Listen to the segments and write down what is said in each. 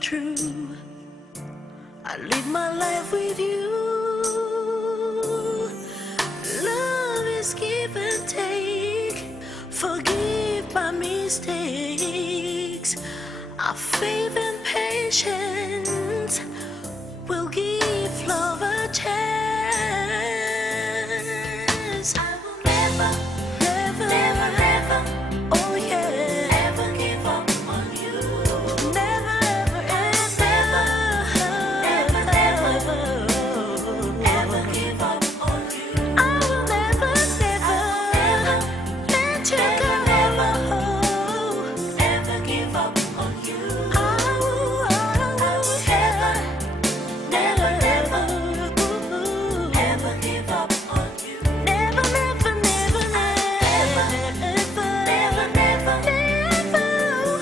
true. I live my life with you. Love is give and take. Forgive my mistakes. Our faith and patience will give love a chance. I will never, never, never, never, oh yeah, ever give up on you. Never, ever, ever, ever, never, ever give up on you. I will never, never, let you go. Never give up on you. I will ever, never, ever, ever give up on you. Never, never, never, never, ever, never, never, never,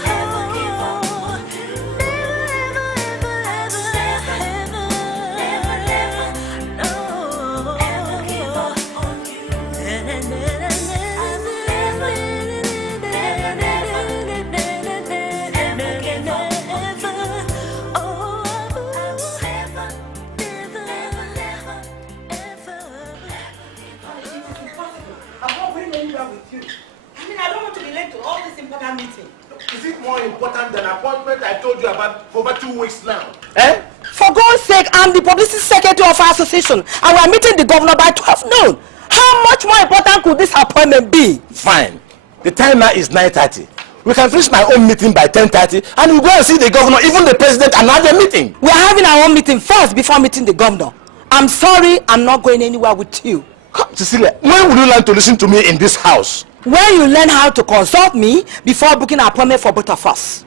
ever give up on you. Never, ever, ever, ever, never, never, no, ever give up on you. Never, never, never, I don't want to be late to all this important meeting. Is it more important than appointment I told you about for over 2 weeks now? Eh? For God's sake, I'm the publicity secretary of our association and we're meeting the governor by 12 noon. How much more important could this appointment be? Fine. The time now is 9:30. We can finish my own meeting by 10:30 and we'll go and see the governor, even the president, and have a meeting. We're having our own meeting first before meeting the governor. I'm sorry, I'm not going anywhere with you. Cecilia, when will you learn to listen to me in this house? When you learn how to consult me before booking an appointment for both of us.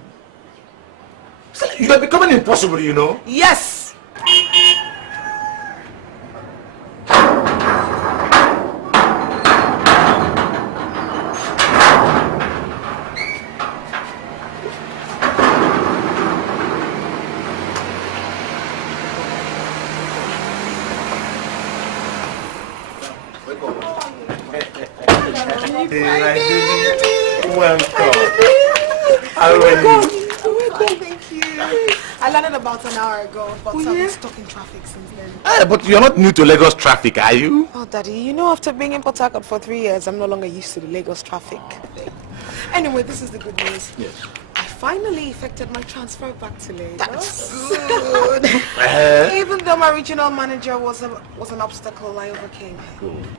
You are becoming impossible, you know. Yes. Welcome. How are you? Thank you. I landed about an hour ago, but I've been stuck in traffic since then. But you're not new to Lagos traffic, are you? Oh, Daddy, you know after being in Port Harcourt for 3 years, I'm no longer used to the Lagos traffic. Anyway, this is the good news. Yes. I finally effected my transfer back to Lagos. That's good. Even though my regional manager was an obstacle, I overcame.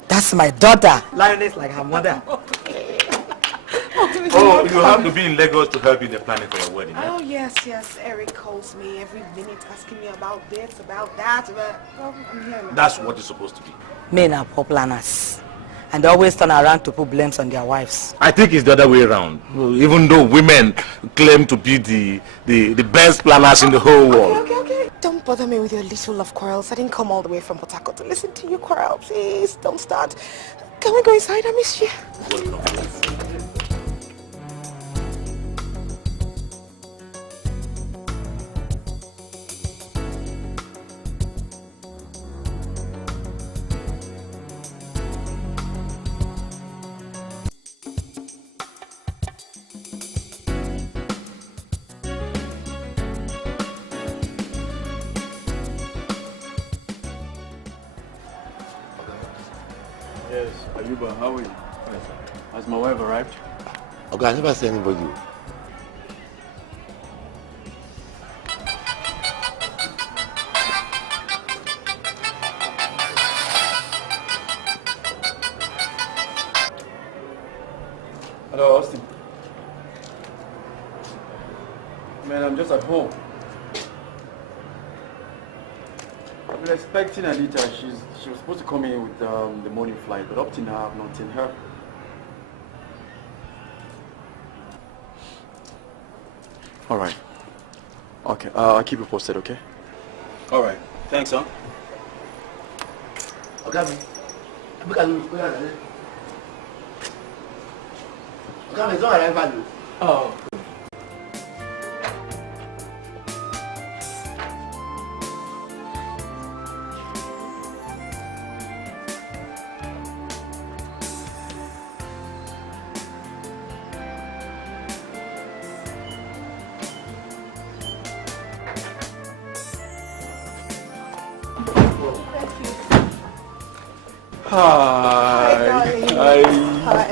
That's my daughter. Lioness like her mother. Oh, you have to be in Lagos to help in the planning for your wedding. Oh, yes. Eric calls me every minute asking me about this, about that. Well, I'm here now. That's what it's supposed to be. Men are poor planners. And they always turn around to put blames on their wives. I think it's the other way around. Even though women claim to be the best planners in the whole world. Okay. Don't bother me with your little love quarrels. I didn't come all the way from Port Harcourt to listen to you quarrel. Please, don't start. Can we go inside? I miss you. Yes, Ayuba, how are you? Has my wife arrived? Okay, I never see anybody. Hello, Austin. Man, I'm just at home. I've been expecting Anita. She was supposed to come in with the morning flight, but up till now I've not seen her. All right. Okay, I'll keep you posted, okay? All right. Thanks, huh? Okay. Oh. Hi. Hi.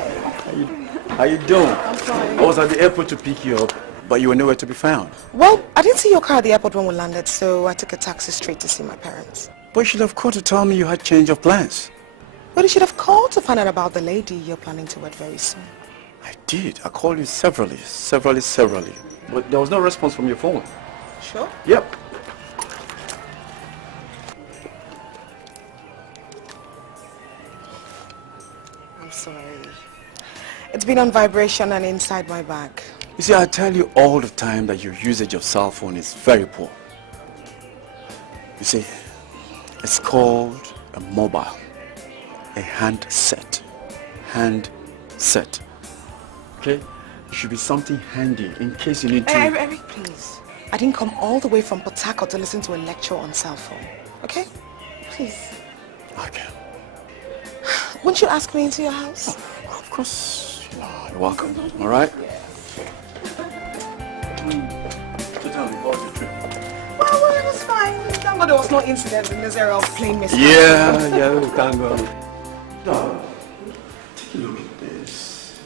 How you doing? I'm fine. I was at the airport to pick you up, but you were nowhere to be found. Well, I didn't see your car at the airport when we landed, so I took a taxi straight to see my parents. But you should have called to tell me you had change of plans. But you should have called to find out about the lady you're planning to wed very soon. I did. I called you severally. But there was no response from your phone. Sure? Yep. I'm sorry. It's been on vibration and inside my bag. You see, I tell you all the time that your usage of cell phone is very poor. You see, it's called a mobile, a handset. Handset. Okay? It should be something handy in case you need to... Eric, please. I didn't come all the way from Port Harcourt to listen to a lecture on cell phone. Okay? Please. Okay. Won't you ask me into your house? Oh, of course. You're welcome. All right? So tell me, what was your trip? Well, it was fine. Thank God there was no incident in this area of plane mishap. Yeah, thank God. Dog, take a look at this.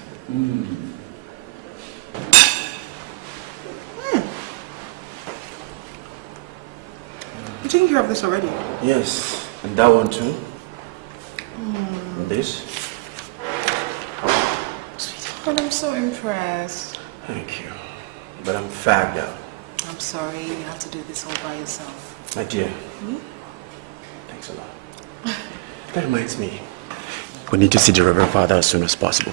You taking care of this already? Yes, and that one too. And this. Sweetheart, I'm so impressed. Thank you. But I'm fagged out. I'm sorry you have to do this all by yourself. My dear. Thanks a lot. That reminds me. We need to see the Reverend Father as soon as possible.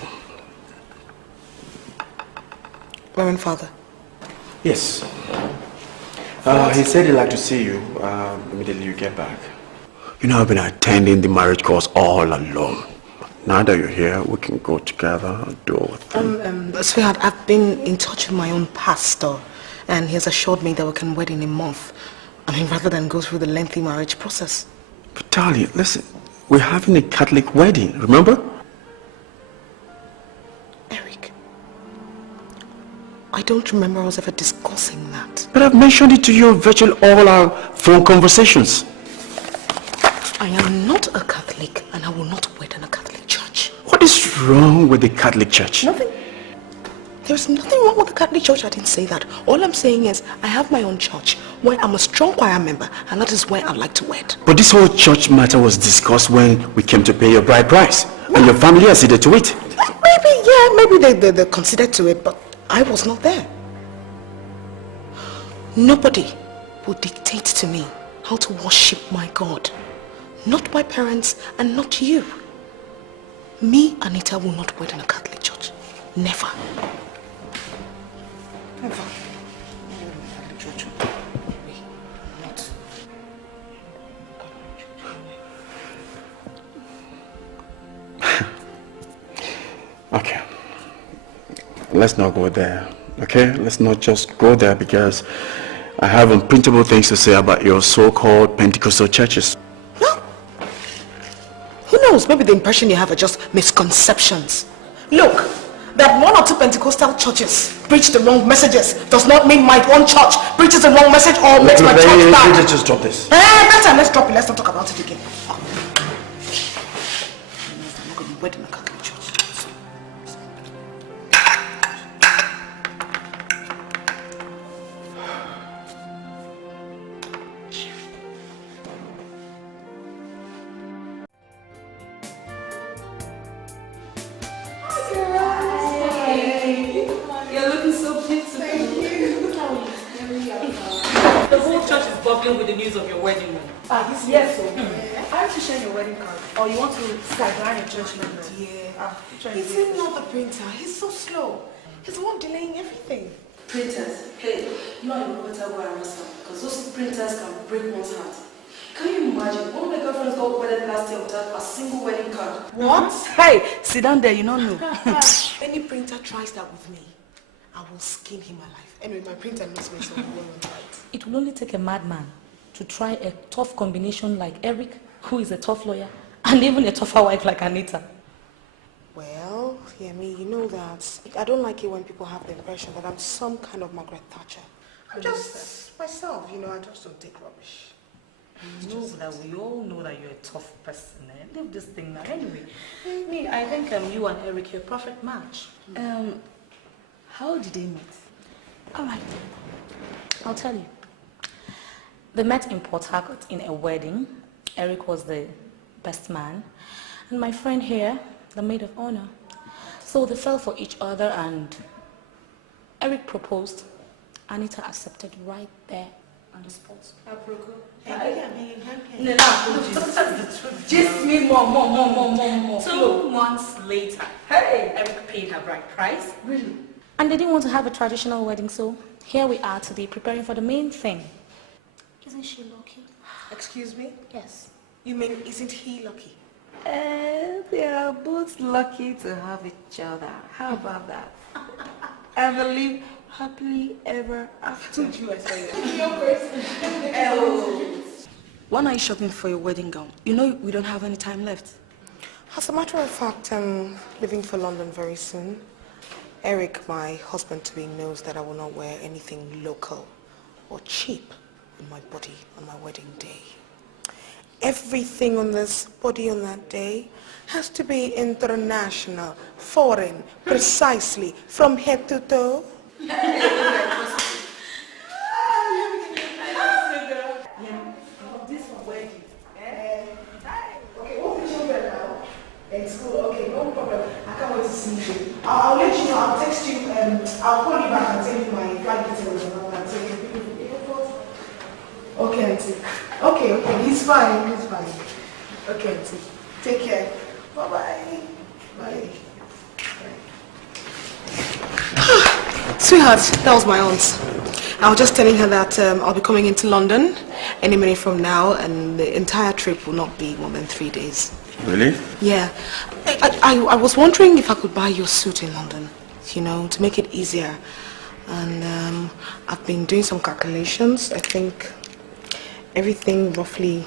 Reverend Father? Yes. He said he'd like to see you immediately you get back. You know, I've been attending the marriage course all alone. Now that you're here, we can go together and do our thing. Sweetheart, I've been in touch with my own pastor, and he has assured me that we can wed in a month. I mean, rather than go through the lengthy marriage process. But darling, listen, we're having a Catholic wedding, remember? Eric, I don't remember us ever discussing that. But I've mentioned it to you on virtually all our phone conversations. I am not a Catholic, and I will not wed in a Catholic church. What is wrong with the Catholic Church? Nothing. There's nothing wrong with the Catholic Church. I didn't say that. All I'm saying is I have my own church where I'm a strong choir member, and that is where I'd like to wed. But this whole church matter was discussed when we came to pay your bride price. And your family acceded to it. Maybe they considered to it, but I was not there. Nobody will dictate to me how to worship my God. Not my parents and not you. Me, Anita, will not wed in a Catholic church. Never. Never. Okay. Let's not go there. Okay? Let's not just go there because I have unprintable things to say about your so-called Pentecostal churches. No. Who knows? Maybe the impression you have are just misconceptions. Look, that one or two Pentecostal churches preach the wrong messages does not mean my own church preaches the wrong message or makes my church bad. Let's just drop this. Better, let's drop it. Let's not talk about it again. I'm not going to wed in a Catholic church. With the news of your wedding. Yes, sir. I have to share your wedding card. Or you want to sideline a church member? Yeah. He's even not the printer. He's so slow. He's the one delaying everything. Printers. Hey, you know you better go and answer. Because those printers can break one's heart. Can you imagine? One of my girlfriends got wedded last year without a single wedding card. What? Hey, sit down there, you don't know. Any printer tries that with me, I will skin him alive. Anyway, my printer knows me, so we won't fight. It will only take a madman to try a tough combination like Eric, who is a tough lawyer, and even a tougher wife like Anita. Well, Yemi, you know that I don't like it when people have the impression that I'm some kind of Margaret Thatcher. I'm just myself, I just don't take rubbish. You know that we all know that you're a tough person. Leave this thing now. Anyway, me, I think you and Eric are a perfect match. How did they meet? Alright, I'll tell you. They met in Port Harcourt in a wedding. Eric was the best man, and my friend here, the maid of honor. So they fell for each other, and Eric proposed. Anita accepted right there on the spot. Just me more. 2 months later, Eric paid her bride price. Really? And they didn't want to have a traditional wedding, so here we are today preparing for the main thing. Isn't she lucky? Excuse me? Yes. You mean, isn't he lucky? They are both lucky to have each other. How about that? I believe happily ever after. When are you shopping for your wedding gown? You know we don't have any time left. As a matter of fact, I'm leaving for London very soon. Eric, my husband-to-be, knows that I will not wear anything local or cheap on my body on my wedding day. Everything on this body on that day has to be international, foreign, precisely, from head to toe. In school, okay, no problem. I can't wait to see you. I'll let you know. I'll text you. I'll call you back and tell you my flight details and all that. So you can pick up. Okay, Auntie. Okay. He's fine. Okay, Auntie. Take care. Bye-bye. Bye. Sweetheart, that was my aunt. I was just telling her that I'll be coming into London any minute from now, and the entire trip will not be more than 3 days. Really? Yeah. I was wondering if I could buy your suit in London, you know, to make it easier. And I've been doing some calculations. I think everything roughly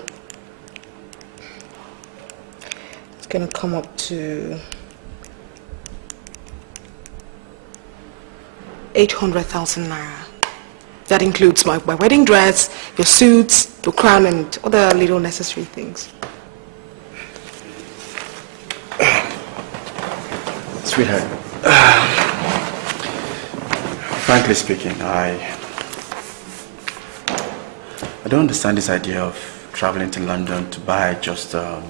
is going to come up to 800,000 naira. That includes my wedding dress, your suits, the crown, and other little necessary things. Sweetheart, frankly speaking, I don't understand this idea of traveling to London to buy just a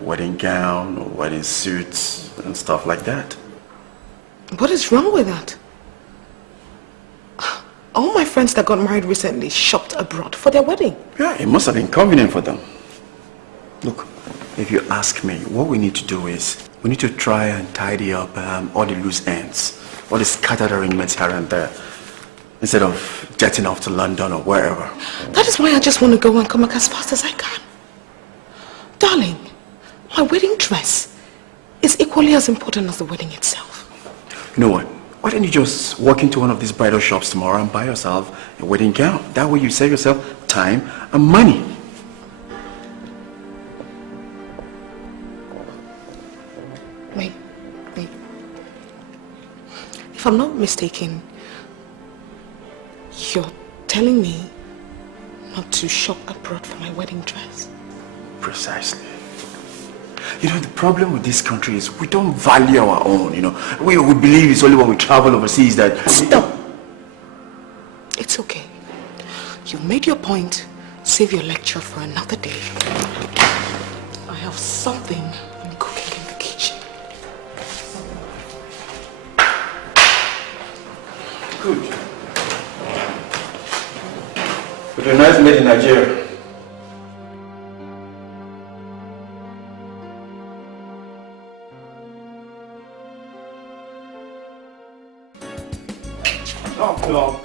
wedding gown or wedding suits and stuff like that. What is wrong with that? All my friends that got married recently shopped abroad for their wedding. Yeah, it must have been convenient for them. Look, if you ask me, what we need to do is we need to try and tidy up all the loose ends, all the scattered arrangements here and there, instead of jetting off to London or wherever. That is why I just want to go and come back as fast as I can. Darling, my wedding dress is equally as important as the wedding itself. You know what? Why don't you just walk into one of these bridal shops tomorrow and buy yourself a wedding gown? That way you save yourself time and money. Wait. If I'm not mistaken, you're telling me not to shop abroad for my wedding dress? Precisely. You know, the problem with this country is we don't value our own, you know. We believe it's only when we travel overseas that... Stop! It's okay. You've made your point. Save your lecture for another day. I have something I'm cooking in the kitchen. Good. With a nice made in Nigeria. No.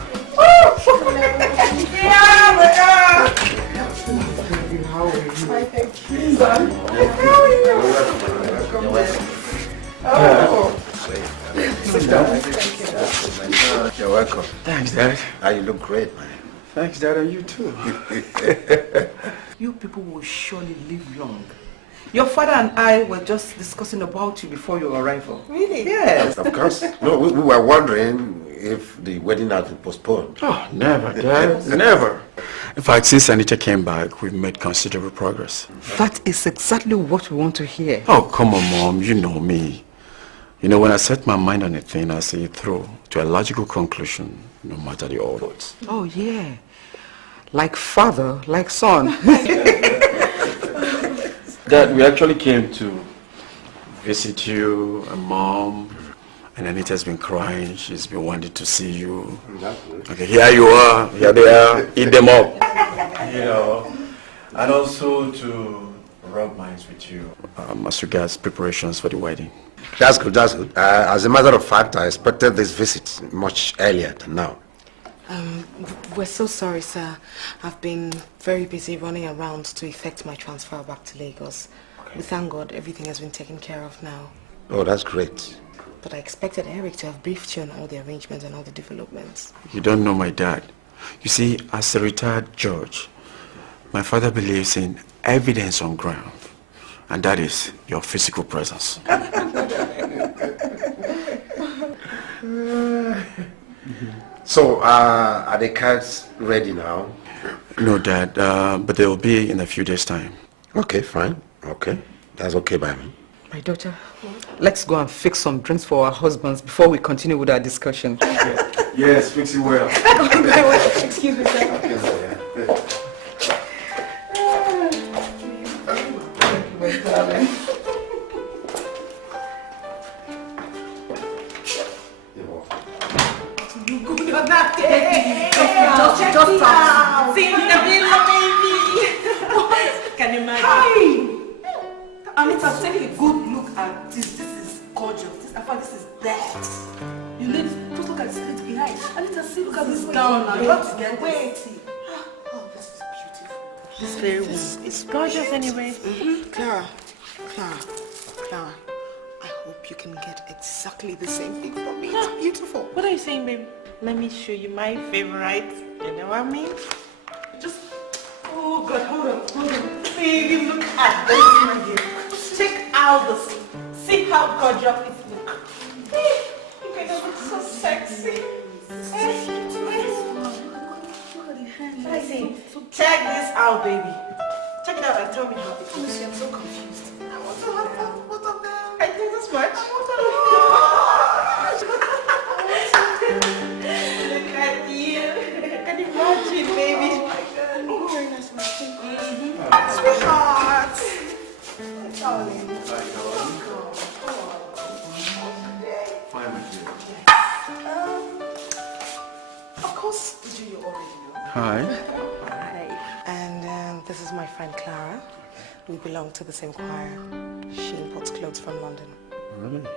You're welcome. Thanks, Dad. You look great, man. Thanks, Dad, and you too. You people will surely live long. Your father and I were just discussing about you before your arrival. Really? Yes. Of course. No, we were wondering if the wedding had been postponed. Oh, never, Dad. Never. In fact, since Anita came back, we've made considerable progress. That is exactly what we want to hear. Oh, come on, Mom. You know me. You know, when I set my mind on a thing, I see it through to a logical conclusion, no matter the odds. Oh, yeah. Like father, like son. Dad, we actually came to visit you and Mom. And Anita's been crying. She's been wanting to see you. Okay, here you are. Here they are. Eat them up. You know. And also to rub minds with you as regards preparations for the wedding. That's good, that's good. As a matter of fact, I expected this visit much earlier than now. We're so sorry, sir. I've been very busy running around to effect my transfer back to Lagos. Okay. We thank God everything has been taken care of now. Oh, that's great. But I expected Eric to have briefed you on all the arrangements and all the developments. You don't know my dad. You see, as a retired judge, my father believes in evidence on ground. And that is your physical presence. So, are the cards ready now? No, Dad, but they will be in a few days' time. Okay, fine. Okay. That's okay by me. My daughter, let's go and fix some drinks for our husbands before we continue with our discussion. Yes, fix it well. Excuse me, sir. Good on that day. Just see the villa, baby. Can you imagine? Hi. Anita, take a good look at this. This is gorgeous. This is that. You need to look at the slit behind. Anita, see, look at this gown. Wait. Oh, this is beautiful. This very room. It's gorgeous anyway. Clara. I hope you can get exactly the same thing for me. It's beautiful. What are you saying, babe? Let me show you my favorite. You know what I mean? Just, oh God, hold on. Baby, look at this. Check out this. See how gorgeous it looks. You guys look so sexy. Check this out, baby. Check it out and tell me how it looks. I'm so confused. I want to have both of them. I think this much. Look at you. Can you imagine, baby? Oh my God. Oh, very nice. Sweetheart. Darling. Fine with you. Of course, you already know. Hi. And this is my friend Clara. We belong to the same choir. She imports clothes from London. Really?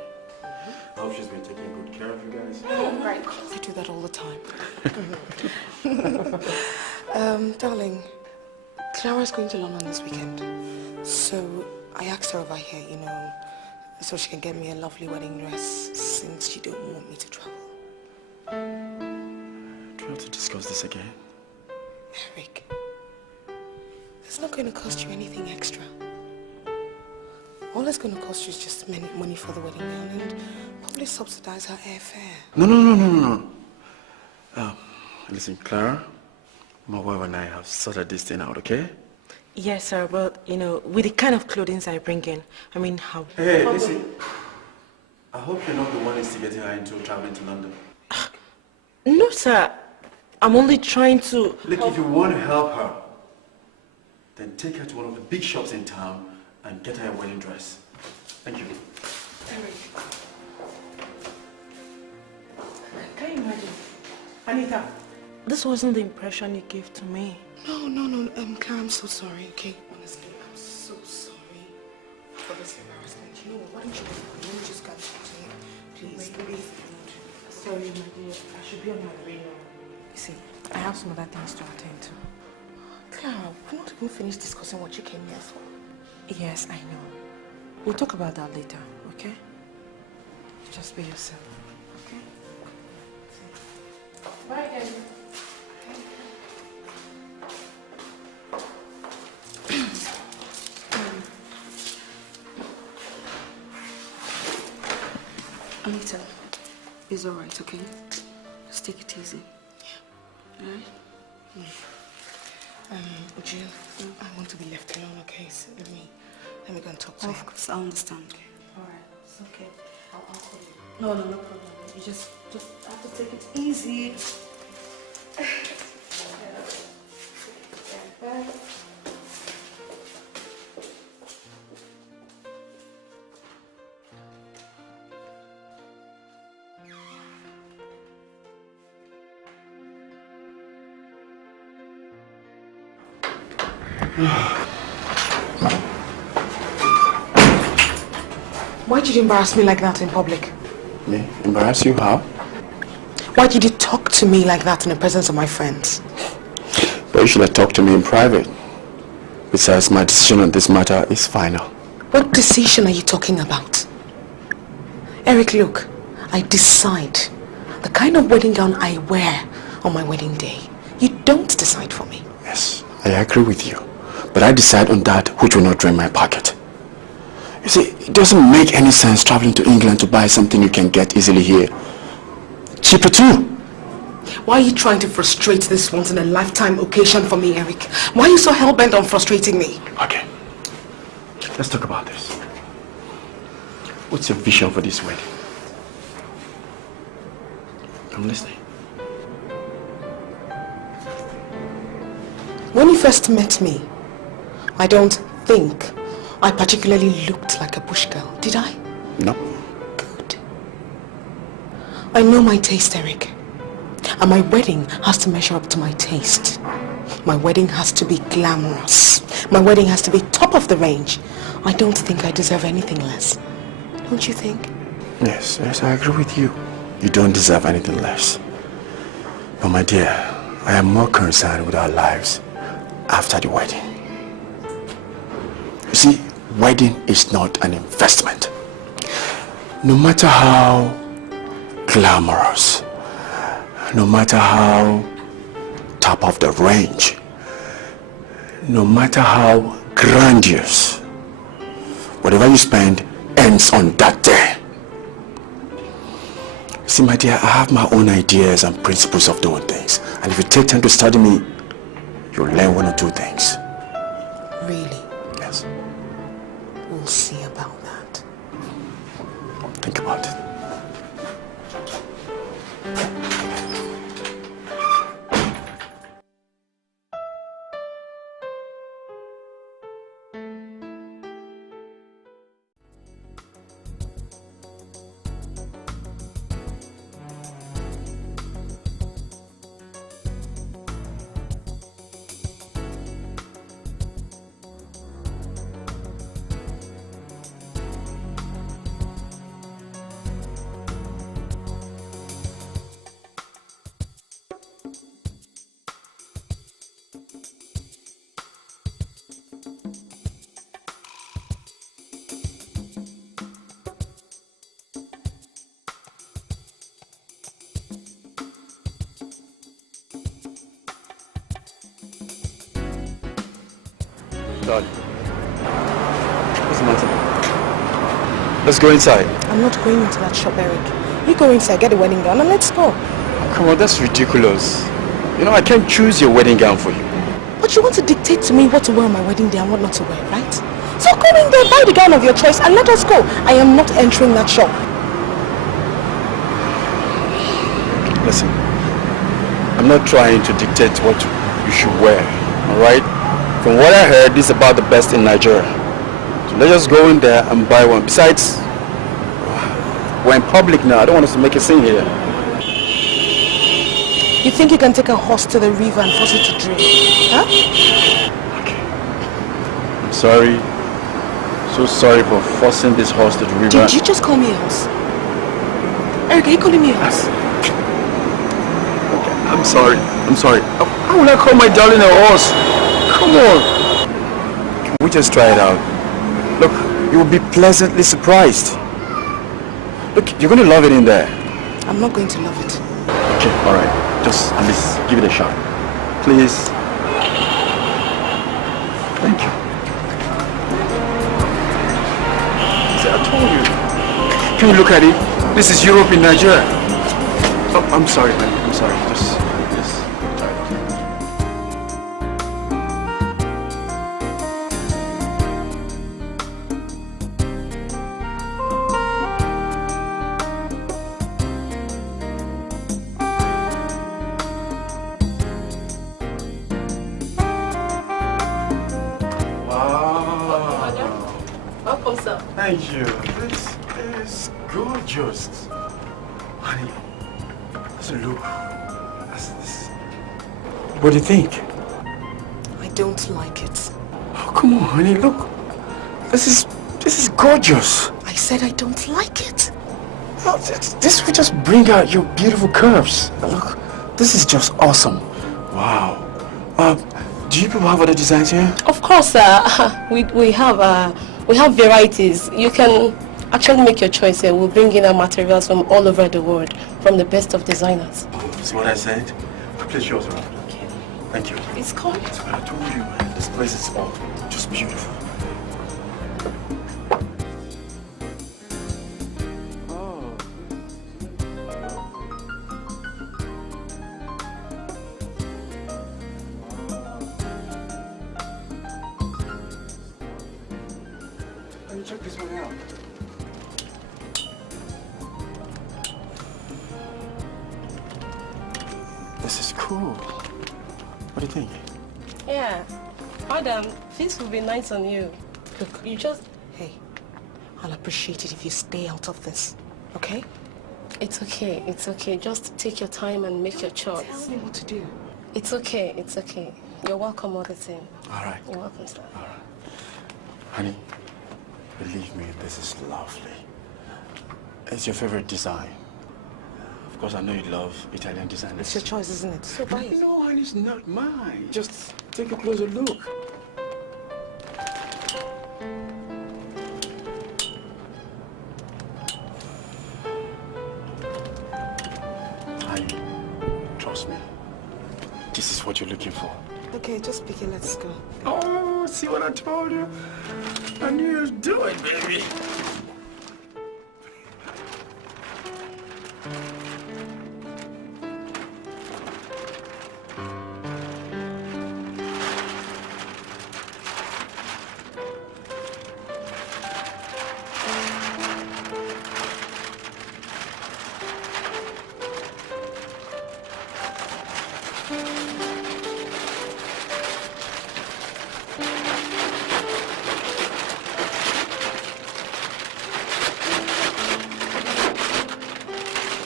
I hope she's been taking good care of you guys. Right. I do that all the time. Darling, Clara's going to London this weekend. So I asked her over here, you know, so she can get me a lovely wedding dress since you don't want me to travel. Do you want to discuss this again? Eric, it's not going to cost you anything extra. All it's going to cost you is just money for the wedding gown and probably subsidize her airfare. No. Listen, Clara, my wife and I have sorted this thing out, okay? Yes, sir, but, you know, with the kind of clothing I bring in, I mean, how... Hey, listen. I hope you're not the one instigating her into traveling to London. No, sir. I'm only trying to... Look, if you want to help her, then take her to one of the big shops in town and get her a wedding dress. Thank you. Can you imagine? Anita, this wasn't the impression you gave to me. No. Clara, I'm so sorry, okay? Honestly, I'm so sorry for this embarrassment. You know what? Why don't you let me just go to him? Please. Sorry, my dear. I should be on my way now. You see, I have some other things to attend to. Clara, we're not even finished discussing what you came here for. Yes, I know. We'll talk about that later, okay? Just be yourself, okay? Bye, guys. Anita, it's alright, okay? Just take it easy. Yeah. Alright? Would you? I want to be left alone, okay? So let me go and talk to you. Of course, I understand. Okay. Alright, it's okay. I'll call you. No problem. You just have to take it easy. Why did you embarrass me like that in public? Me? Embarrass you? How? Why did you talk to me like that in the presence of my friends? But you should have talked to me in private. Besides, my decision on this matter is final. What decision are you talking about? Eric, look, I decide the kind of wedding gown I wear on my wedding day. You don't decide for me. Yes, I agree with you. But I decide on that which will not drain my pocket. You see, it doesn't make any sense traveling to England to buy something you can get easily here. Cheaper too. Why are you trying to frustrate this once-in-a-lifetime occasion for me, Eric? Why are you so hell-bent on frustrating me? Okay, let's talk about this. What's your vision for this wedding? I'm listening. When you first met me, I don't think I particularly looked like a bush girl, did I? No. Good. I know my taste, Eric. And my wedding has to measure up to my taste. My wedding has to be glamorous. My wedding has to be top of the range. I don't think I deserve anything less. Don't you think? Yes, I agree with you. You don't deserve anything less. But my dear, I am more concerned with our lives after the wedding. You see, wedding is not an investment. No matter how glamorous, no matter how top of the range, no matter how grandiose, whatever you spend ends on that day. See, my dear, I have my own ideas and principles of doing things. And if you take time to study me, you'll learn one or two things. Really? Yes. We'll see about that. Think about it. Darling, what's the matter? Let's go inside. I'm not going into that shop, Eric. You go inside, get the wedding gown, and let's go. Come on, that's ridiculous. You know, I can't choose your wedding gown for you. But you want to dictate to me what to wear on my wedding day and what not to wear, right? So go in there, buy the gown of your choice, and let us go. I am not entering that shop. Listen, I'm not trying to dictate what you should wear, alright? From what I heard, this is about the best in Nigeria. So let's just go in there and buy one. Besides, we're in public now. I don't want us to make a scene here. You think you can take a horse to the river and force it to drink? Huh? Okay. I'm sorry. So sorry for forcing this horse to the river. Did you just call me a horse? Eric, are you calling me a horse? Okay, I'm sorry. I'm sorry. How will I call my darling a horse? Come on. Can we just try it out? Look, you'll be pleasantly surprised. Look, you're going to love it in there. I'm not going to love it. Okay, alright. Just at least give it a shot. Please. Thank you. See, I told you. Can you look at it? This is Europe in Nigeria. Oh, I'm sorry, man. I'm sorry. Just try it. sir. Thank you. This is gorgeous. Honey, look. This. What do you think? I don't like it. Oh, come on, honey, look. This is gorgeous. I said I don't like it. No, this will just bring out your beautiful curves. Look, this is just awesome. Wow. Do you people have other designs here? Of course, sir. We have varieties. You can actually make your choice here. We'll bring in our materials from all over the world, from the best of designers. See what I said? Please show us around. Okay. Thank you. It's called. That's what I told you, man. This place is all just beautiful. Check this one out. This is cool. What do you think? Yeah. Madam, this will be nice on you. Look, You just... hey, I'll appreciate it if you stay out of this, okay? It's okay. It's okay. Just take your time and make your choice. Tell me what to do. It's okay. It's okay. You're welcome all the same. All right. You're welcome, sir. All right. Honey, believe me, this is lovely. It's your favorite design. Of course, I know you love Italian designers. It's your choice, isn't it? So buy it. No, honey, it's not mine. Just take a closer look. Honey, trust me. This is what you're looking for. Okay, just pick it. Let's go. Oh, see what I told you? I knew you'd do it, baby.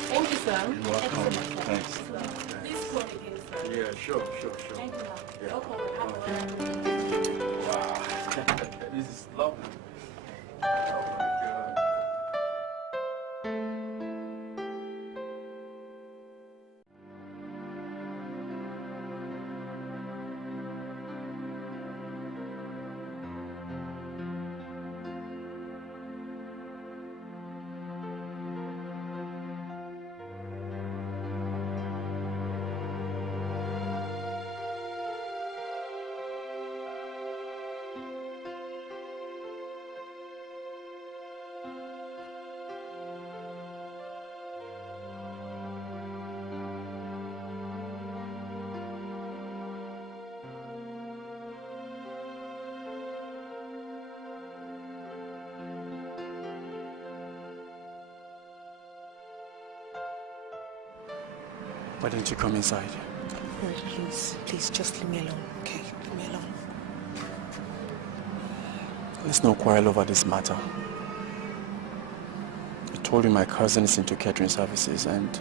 Thank you, sir. You're welcome. Thanks. Please call again, sir. Yeah, sure. Thank you, ma'am. Yeah. No problem. Have a good day. Wow. This is lovely. Oh my God. Why don't you come inside? Wait, please, just leave me alone, okay? Leave me alone. Let's not quarrel over this matter. I told you my cousin is into catering services and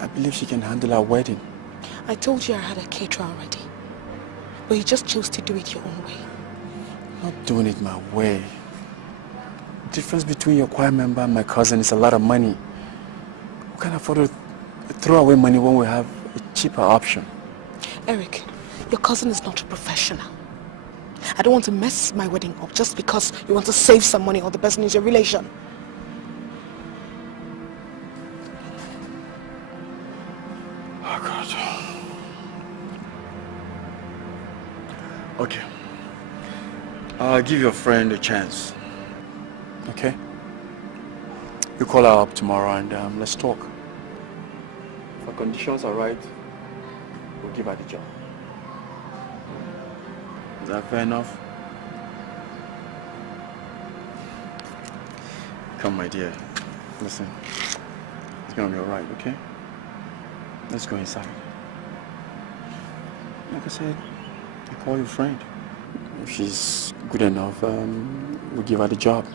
I believe she can handle our wedding. I told you I had a caterer already. But you just chose to do it your own way. I'm not doing it my way. The difference between your choir member and my cousin is a lot of money. We can't afford to throw away money when we have a cheaper option. Eric, your cousin is not a professional. I don't want to mess my wedding up just because you want to save some money or the person is your relation. Oh, God. Okay. I'll give your friend a chance. Okay? You call her up tomorrow and let's talk. If her conditions are right, we'll give her the job. Is that fair enough? Come, my dear. Listen. It's gonna be alright, okay? Let's go inside. Like I said, you call your friend. If she's good enough, we'll give her the job.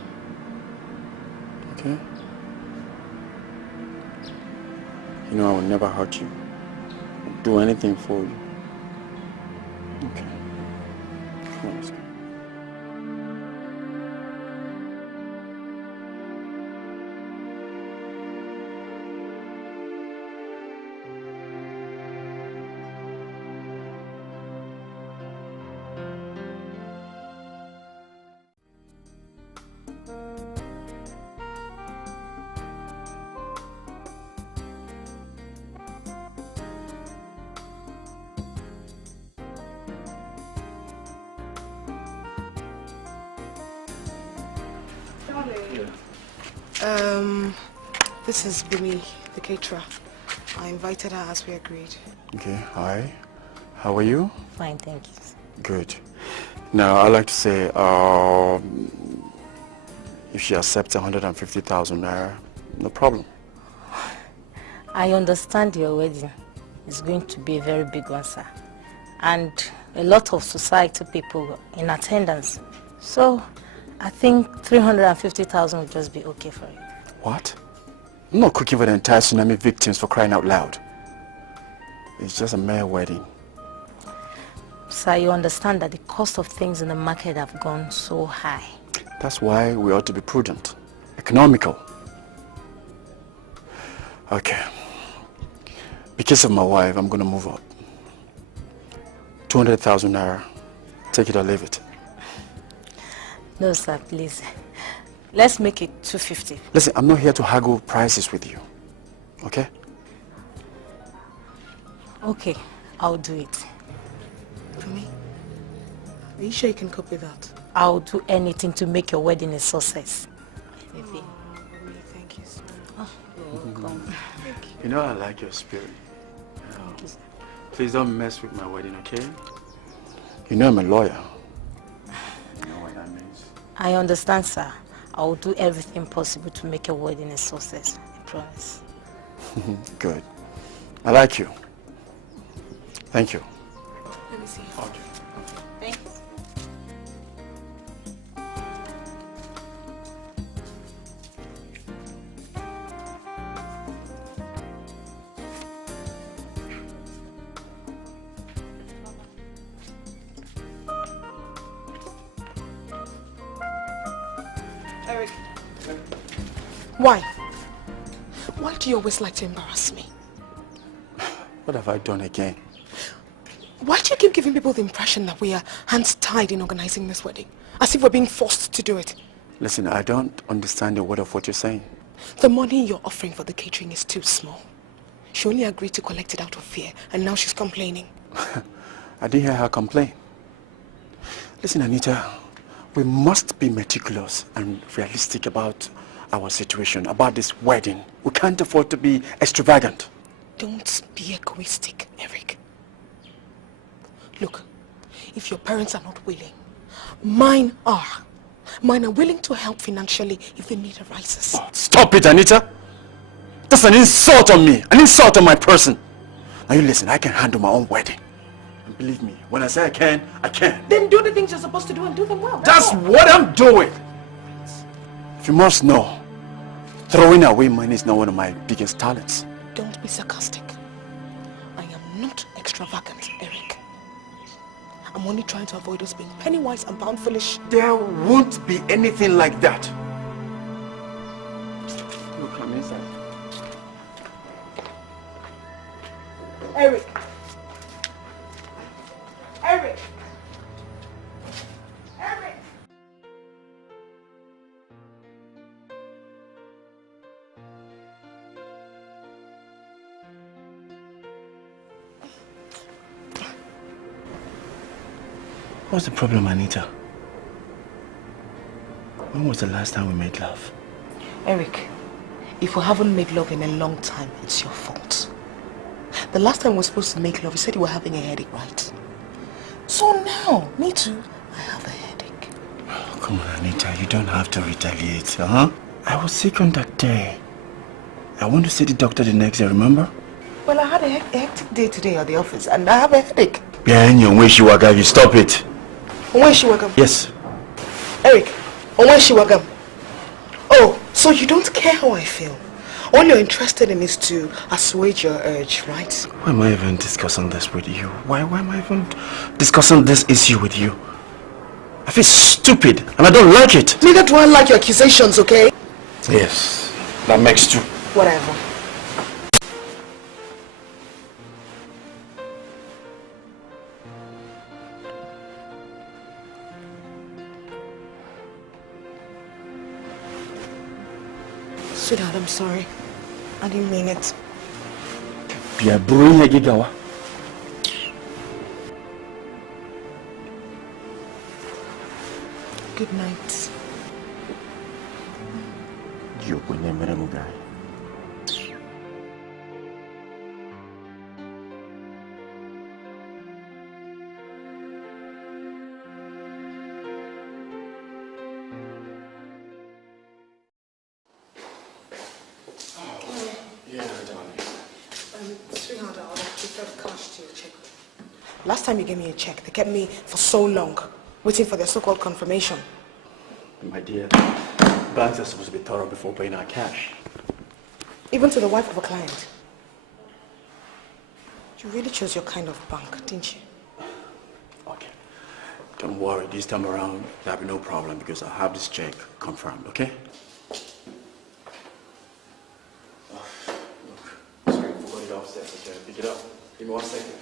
Okay? You know I will never hurt you. I'll do anything for you. Okay. Promise. This is Bumi, the caterer. I invited her as we agreed. Okay, hi. How are you? Fine, thank you. Good. Now, I'd like to say, if she accepts 150,000 naira, no problem. I understand your wedding is going to be a very big one, sir. And a lot of society people in attendance. So, I think 350,000 will just be okay for you. What? I'm not cooking for the entire tsunami victims, for crying out loud. It's just a mere wedding. Sir, you understand that the cost of things in the market have gone so high. That's why we ought to be prudent, economical. Okay. Because of my wife, I'm going to move up. 200,000 naira. Take it or leave it. No, sir, please. Let's make it 250. Listen, I'm not here to haggle prices with you. Okay? Okay, I'll do it. For me? Are you sure you can cope with that? I'll do anything to make your wedding a success. Baby. Thank you so much. Oh, you're welcome. You know I like your spirit. Please don't mess with my wedding, okay? You know I'm a lawyer. You know what that means? I understand, sir. I will do everything possible to make your wedding a success. I promise. Good. I like you. Thank you. Let me see. Okay. Thanks. Eric. Why? Why do you always like to embarrass me? What have I done again? Why do you keep giving people the impression that we are hands tied in organizing this wedding? As if we're being forced to do it. Listen, I don't understand a word of what you're saying. The money you're offering for the catering is too small. She only agreed to collect it out of fear, and now she's complaining. I didn't hear her complain. Listen, Anita, we must be meticulous and realistic about our situation, about this wedding. We can't afford to be extravagant. Don't be egoistic, Eric. Look, if your parents are not willing, mine are. Mine are willing to help financially if the need arises. Stop it, Anita! That's an insult on me, an insult on my person. Now you listen, I can handle my own wedding. And believe me, when I say I can, I can. Then do the things you're supposed to do and do them well. That's what I'm doing! If you must know, throwing away money is not one of my biggest talents. Don't be sarcastic. I am not extravagant, Eric. I'm only trying to avoid us being penny wise and pound foolish. There won't be anything like that. Look, come inside. Eric! Eric! Eric! What's the problem, Anita? When was the last time we made love? Eric, if we haven't made love in a long time, it's your fault. The last time we were supposed to make love, you said you were having a headache, right? So now, me too, I have a headache. Oh, come on, Anita, you don't have to retaliate, huh? I was sick on that day. I went to see the doctor the next day, remember? Well, I had a hectic day today at the office and I have a headache. Yeah, in your wish you were, you stop it. Onweshiwagam. Yes. Eric, Onweshiwagam. Oh, so you don't care how I feel? All you're interested in is to assuage your urge, right? Why am I even discussing this with you? Why am I even discussing this issue with you? I feel stupid and I don't like it. Neither do I like your accusations, okay? Yes, that makes two. Whatever. Sweetheart, I'm sorry. I didn't mean it. Pia Brunya Gigawa. Good night. You go near me, guy. Sweetheart, I'll prefer cash to your check. Last time you gave me a check, they kept me for so long, waiting for their so-called confirmation. My dear, banks are supposed to be thorough before paying our cash. Even to the wife of a client. You really chose your kind of bank, didn't you? Okay. Don't worry, this time around, there'll be no problem because I have this check confirmed, okay? Look, sorry, I forgot it upstairs. Okay, pick it up. Give me 1 second.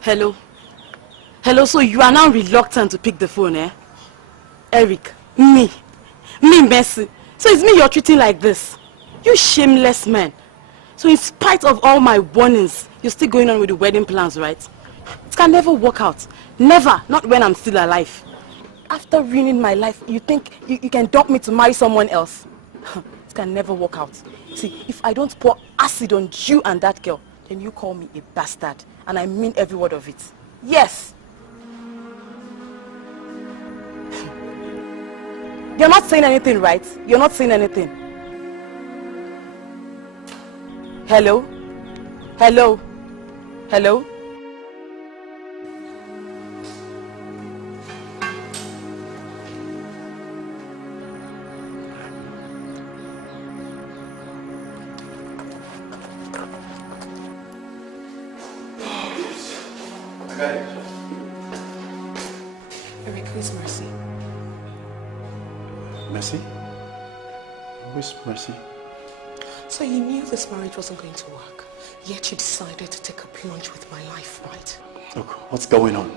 Hello? Hello, so you are now reluctant to pick the phone, eh? Eric, me, Messi. So it's me you're treating like this? You shameless man. So in spite of all my warnings, you're still going on with the wedding plans, right? It can never work out. Never, not when I'm still alive. After ruining my life, you think you can dump me to marry someone else? It can never work out. See, if I don't pour acid on you and that girl, then you call me a bastard. And I mean every word of it. Yes! You're not saying anything, right? You're not saying anything. Hello? Hello? Hello? Eric, who's Mercy? Mercy? Who's Mercy? So you knew this marriage wasn't going to work, yet you decided to take a plunge with my life, right? Look, what's going on?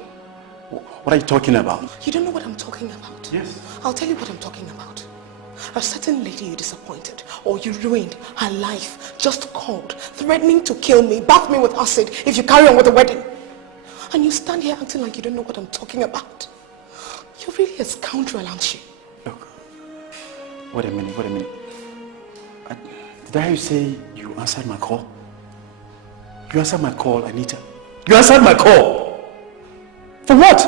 What are you talking about? You don't know what I'm talking about? Yes. I'll tell you what I'm talking about. A certain lady you disappointed, or you ruined her life, just called, threatening to kill me, bath me with acid if you carry on with the wedding. And you stand here acting like you don't know what I'm talking about. You're really a scoundrel, aren't you? Look, wait a minute. Did I hear you say you answered my call? You answered my call, Anita. You answered my call! For what?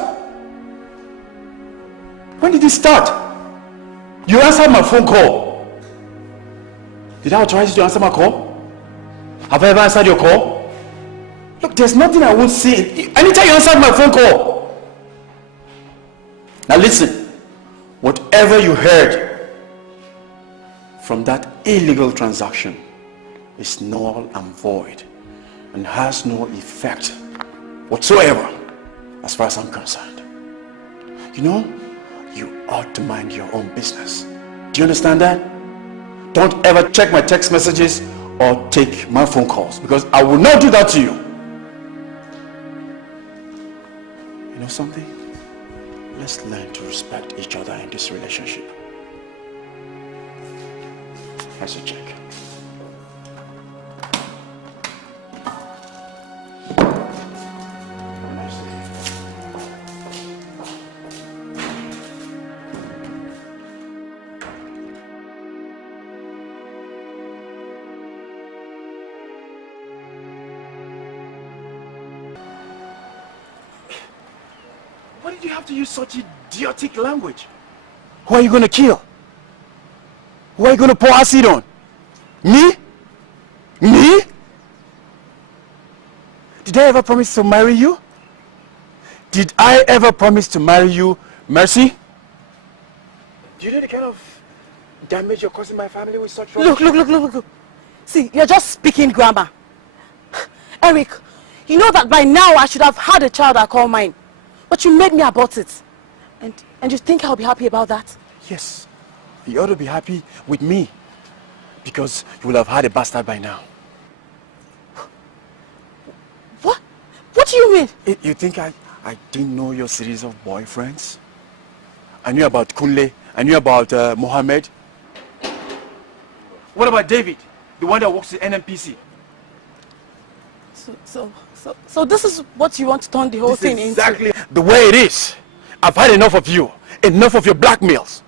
When did it start? You answered my phone call. Did I authorize you to answer my call? Have I ever answered your call? Look, there's nothing I won't say. Anita, you answered my phone call. Now listen, whatever you heard from that illegal transaction is null and void and has no effect whatsoever as far as I'm concerned. You know, you ought to mind your own business. Do you understand that? Don't ever check my text messages or take my phone calls because I will not do that to you. You know something? Let's learn to respect each other in this relationship. Here's your check. did you have to use such idiotic language? Who are you going to kill? Who are you going to pour acid on? Me? Me? Did I ever promise to marry you? Did I ever promise to marry you, Mercy? Do you know the kind of damage you're causing my family with such rubbish? Look. See, you're just speaking grammar. Eric, you know that by now I should have had a child I call mine. But you made me abort it. And you think I'll be happy about that? Yes. You ought to be happy with me. Because you will have had a bastard by now. What? What do you mean? You think I didn't know your series of boyfriends? I knew about Kunle. I knew about Mohammed. What about David? The one that works at NMPC? So this is what you want to turn the whole thing into? Exactly the way it is. I've had enough of you. Enough of your blackmails.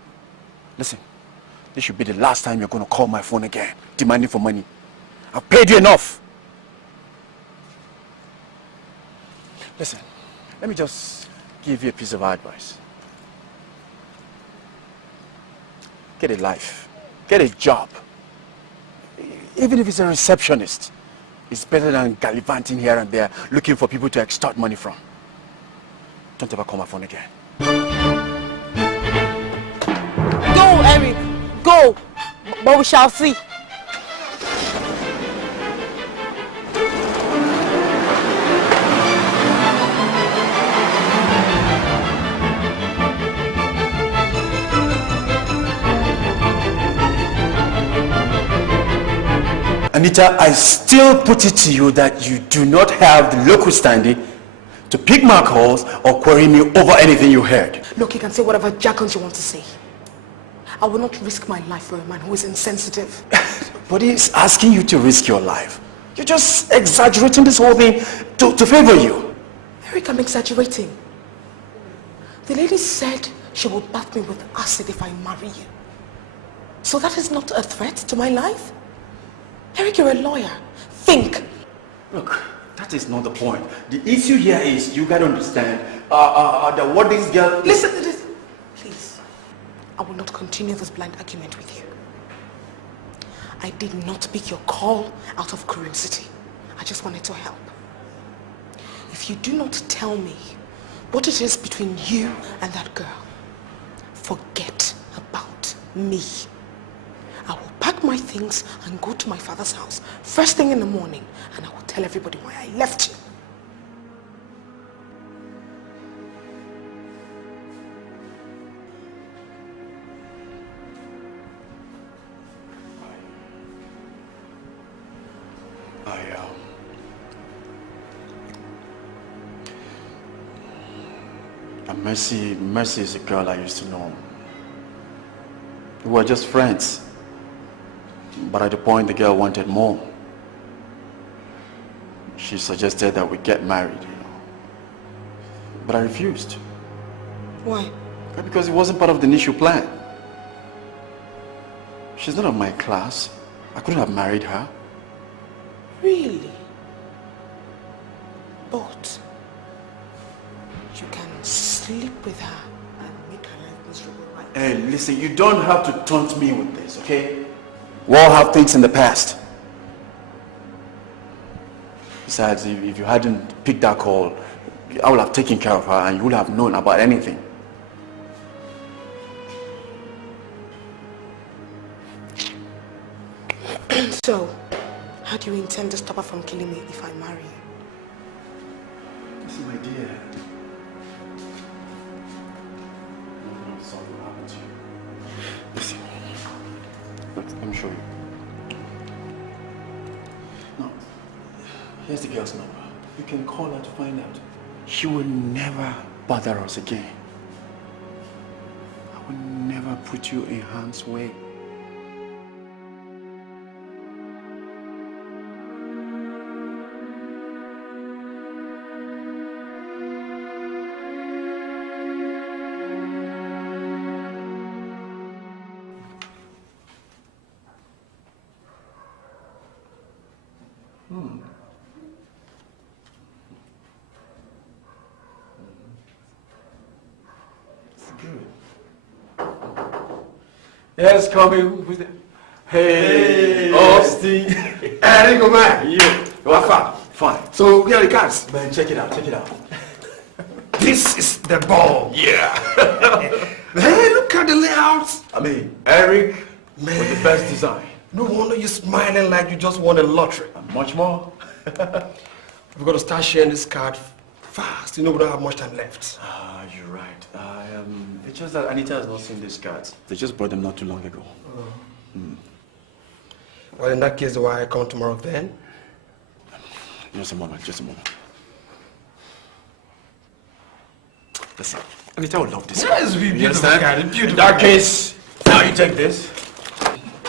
Listen, this should be the last time you're going to call my phone again, demanding for money. I've paid you enough. Listen, let me just give you a piece of advice. Get a life. Get a job. Even if it's a receptionist, it's better than gallivanting here and there, looking for people to extort money from. Don't ever call my phone again. Go, Eric. Go. But we shall see. Anita, I still put it to you that you do not have the local standing to pick my calls or query me over anything you heard. Look, you can say whatever jargons you want to say. I will not risk my life for a man who is insensitive. But he's asking you to risk your life. You're just exaggerating this whole thing to favor you. Eric, I'm exaggerating. The lady said she would bath me with acid if I marry you. So that is not a threat to my life? Eric, you're a lawyer. Think. Look, that is not the point. The issue here is you gotta understand that what this girl... Listen to this. Please. I will not continue this blind argument with you. I did not pick your call out of curiosity. I just wanted to help. If you do not tell me what it is between you and that girl, forget about me. I will pack my things and go to my father's house first thing in the morning, and I will tell everybody why I left you. Mercy is a girl I used to know. We were just friends. But at the point the girl wanted more. She suggested that we get married, you know. But I refused. Why? Because it wasn't part of the initial plan. She's not of my class. I couldn't have married her. Really? But you can sleep with her and make her life miserable, right? Hey, listen, you don't have to taunt me with this, okay? We all have things in the past. Besides, if you hadn't picked that call, I would have taken care of her and you would have known about anything. So, how do you intend to stop her from killing me if I marry you? Listen, my dear. I'm sorry what happened to you. Listen. Let me show you. No. Here's the girl's number. You can call her to find out. She will never bother us again. I will never put you in harm's way. Yes, coming. Who's there? Hey, Austin. Hey, go man. Yeah. What? Fine. So, here are the cards. Man, check it out. This is the ball. Yeah. Hey, look at the layouts. I mean, Eric Man. with the best design. No wonder you're smiling like you just won a lottery. And much more. We've got to start sharing this card fast. You know, we don't have much time left. Ah, you're right. It's just that Anita has not seen these cards. They just brought them not too long ago. Well, in that case, why I come tomorrow then? Just a moment. Listen, Anita will love this card. Yes, we You beautiful understand? card. Beautiful. In that case, now you take this.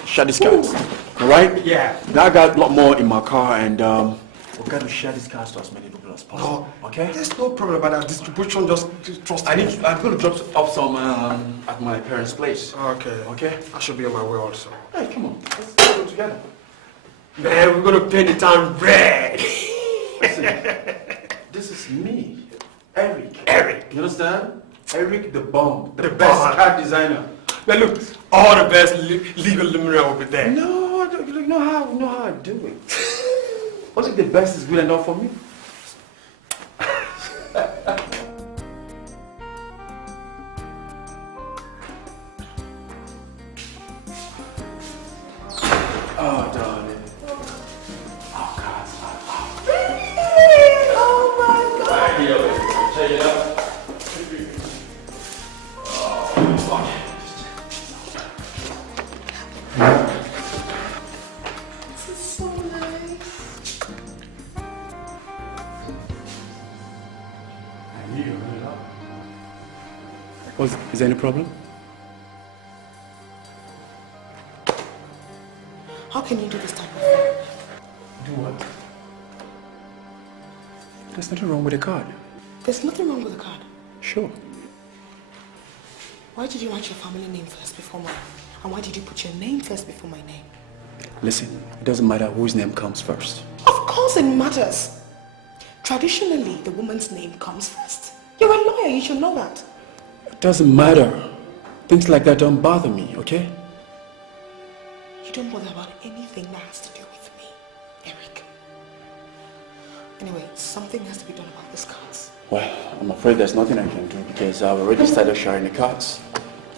Share these cards. All right? Yeah. Now I got a lot more in my car, and we're going to share these cards to as many people as possible. No, Okay? there's no problem about that distribution. Just trust I'm me. going to drop off some at my parents' place. Okay. Okay? I should be on my way also. Hey, come on. Let's go together. Man, we're going to paint the town red. Listen, this is me, Eric. Eric. You understand? Eric the bomb, the The best bomb. card designer. Now look, all the best legal luminary will be there. No, you know how I do it. Only the best is good enough for me. Oh, darling. Oh, God. Oh, my God. Check it out. This is so nice. Is there any problem? How can you do this type of thing? Do what? There's nothing wrong with the card. There's nothing wrong with the card. Sure. Why did you write your family name first before mine? And why did you put your name first before my name? Listen, it doesn't matter whose name comes first. Of course it matters. Traditionally, the woman's name comes first. You're a lawyer, you should know that. It doesn't matter. Things like that don't bother me, okay? You don't bother about anything that has to do with me, Eric. Anyway, something has to be done about these cards. Well, I'm afraid there's nothing I can do because I've already started sharing the cards.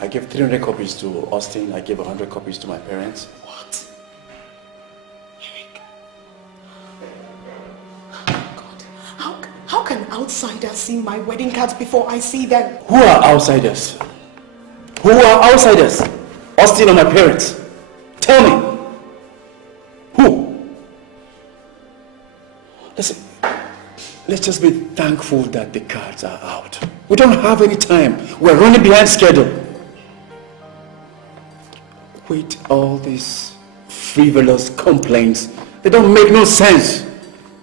I gave 300 copies to Austin. I gave 100 copies to my parents. What? Eric. Oh God. How can outsiders see my wedding cards before I see them? Who are outsiders? Who are outsiders? Austin or my parents? Tell me. Who? Listen, let's just be thankful that the cards are out. We don't have any time. We're running behind schedule. With all these frivolous complaints, they don't make no sense.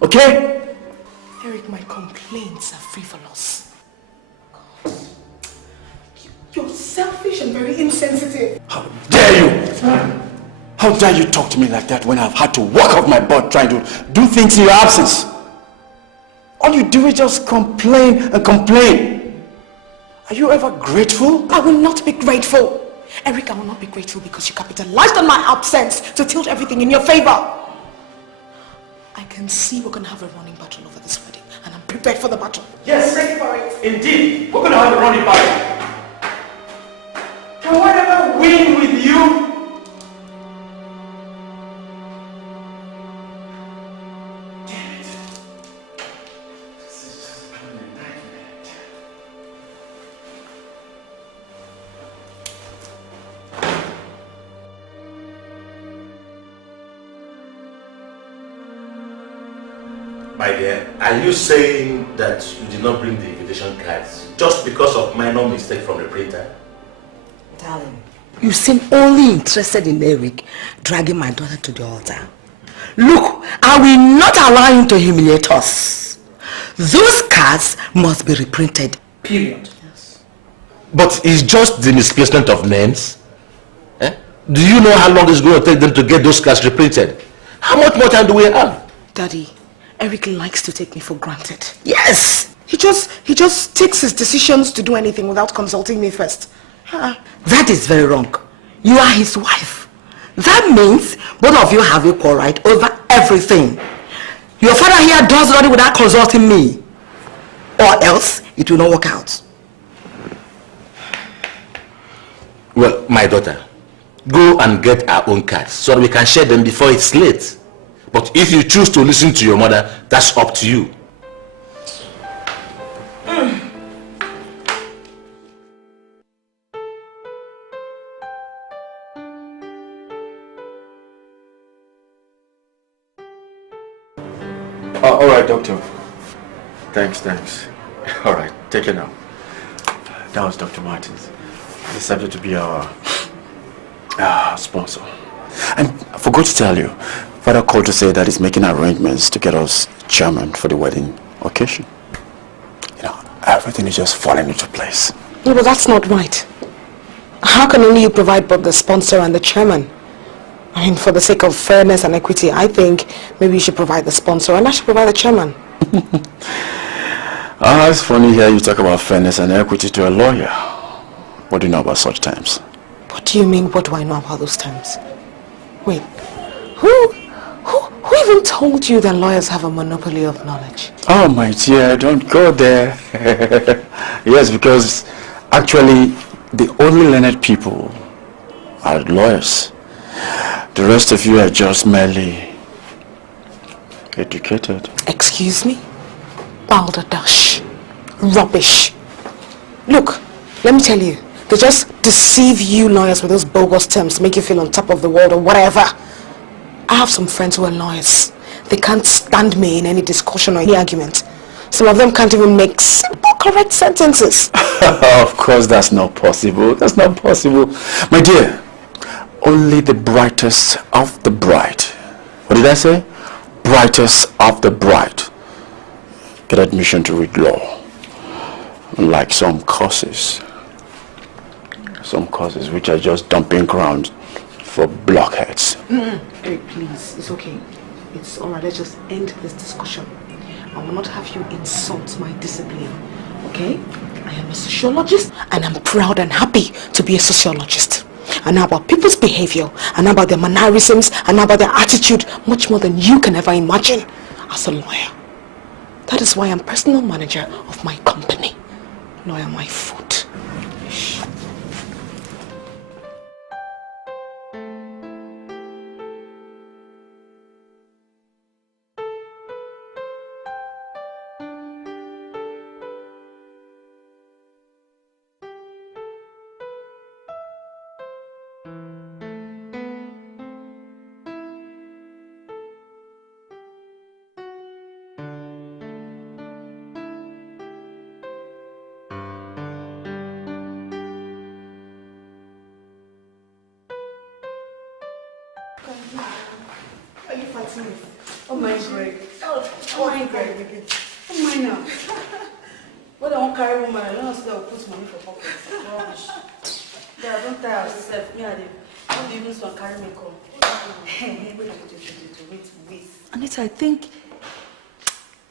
Okay? Eric, my complaints are frivolous. God. You're selfish and very insensitive. How dare you? How dare you talk to me like that when I've had to walk off my butt trying to do things in your absence? All you do is just complain and complain. Are you ever grateful? I will not be grateful. Eric, I will not be grateful because you capitalized on my absence to tilt everything in your favor. I can see we're going to have a running battle over this wedding, and I'm prepared for the battle. Yes, I'm ready for it. indeed. We're going to have a running battle. Can I ever win with you? My dear, are you saying that you did not bring the invitation cards just because of minor mistake from the printer? Darling, you seem only interested in Eric dragging my daughter to the altar. Look, I will not allow him to humiliate us. Those cards must be reprinted. Period. Yes. But it's just the misplacement of names. Eh? Do you know how long it's going to take them to get those cards reprinted? How much more time do we have? Daddy, Eric likes to take me for granted. Yes! He just takes his decisions to do anything without consulting me first. That is very wrong. You are his wife. That means both of you have equal right over everything. Your father here does it without consulting me. Or else it will not work out. Well, my daughter, go and get our own cards so that we can share them before it's late. But if you choose to listen to your mother, that's up to you. All right, doctor. Thanks. All right, take it now. That was Dr. Martins. He decided to be our sponsor. And I forgot to tell you, Father called to say that he's making arrangements to get us chairman for the wedding occasion. You know, everything is just falling into place. Yeah, but that's not right. How can only you provide both the sponsor and the chairman? I mean, for the sake of fairness and equity, I think maybe you should provide the sponsor and I should provide the chairman. It's funny here you talk about fairness and equity to a lawyer. What do you know about such terms? What do you mean, what do I know about those terms? Wait, who even told you that lawyers have a monopoly of knowledge? Oh my dear, don't go there. Yes, because actually the only learned people are lawyers. The rest of you are just merely educated. Excuse me? Balderdash. Rubbish. Look, let me tell you, they just deceive you lawyers with those bogus terms to make you feel on top of the world or whatever. I have some friends who are lawyers. They can't stand me in any discussion or any argument. Some of them can't even make simple correct sentences. Of course that's not possible. That's not possible. My dear, only the brightest of the bright. What did I say? Brightest of the bright get admission to read law. Unlike some courses which are just dumping ground for blockheads. Eric, please, it's okay. It's alright, let's just end this discussion. I will not have you insult my discipline, okay? I am a sociologist and I'm proud and happy to be a sociologist. I know about people's behavior, I know about their mannerisms, I know about their attitude much more than you can ever imagine as a lawyer. That is why I'm personal manager of my company. Lawyer my foot. Shh. Are you fighting me? Oh my Greg. Oh my Greg. Oh my now. What I won't carry woman, I don't know if I'll put money for pockets. Rubbish. Yeah, don't tire yourself. Me, I don't even want to carry me come. Wait. Anita, I think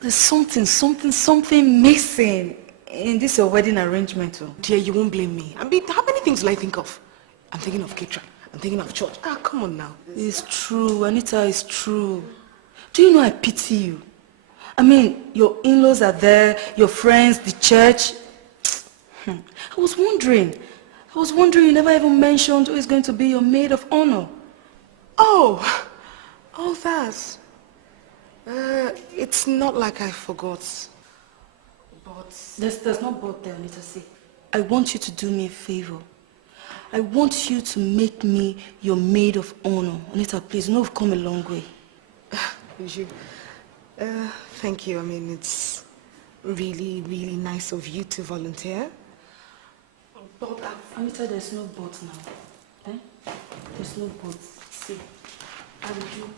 there's something missing in this wedding arrangement. Dear, you won't blame me. I mean, how many things will I think of? I'm thinking of catering. I'm thinking of church. Come on now. It's true, Anita, it's true. Do you know I pity you? I mean, your in-laws are there, your friends, the church. I was wondering you never even mentioned who is going to be your maid of honor. Oh, that. It's not like I forgot. But There's no but there, Anita. See, I want you to do me a favor. I want you to make me your maid of honor. Anita, please, you know we've come a long way. Thank you. I mean, it's really, really nice of you to volunteer. But Anita, there's no but now. There's no but. See, I will do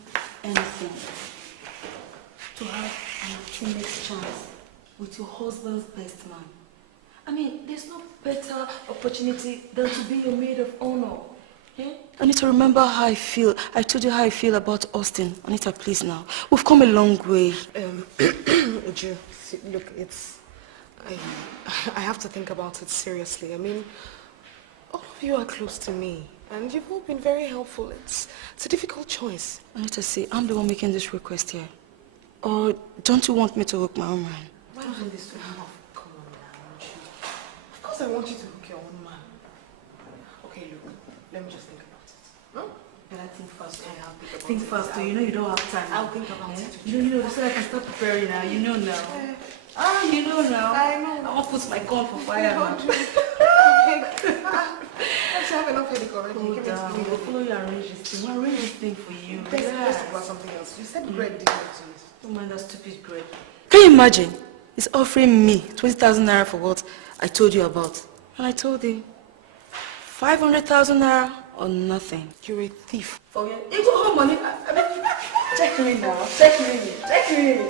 anything to have an ultimate chance with your husband's best man. I mean, there's no better opportunity than to be your maid of honor. I need to remember how I feel. I told you how I feel about Austin. Anita, please now. We've come a long way. Uju, look, I have to think about it seriously. I mean, all of you are close to me. And you've all been very helpful. It's a difficult choice. Anita, see, I'm the one making this request here. Or don't you want me to hook my own man? Why do this to him? Come on now. Of course I want you to hook your own man. Okay, look, let me just think about it. Huh? But I think fast. I'll think about Think it. fast, you know you don't have time. I'll think about it. You know, so I can start preparing now. You know now. You know now. I know. I want to put my gun for fire now. I have enough headache already. Hold down. We'll follow you arrange this thing. We'll arrange this thing for you. Let's talk about something else. You said bread didn't exist. Don't mind that stupid bread. Can you imagine? He's offering me 20,000 naira for what I told you about. And I told him 500,000 naira or nothing. You're a thief. Oh yeah? You go home money. Check me now. Check me. Check me.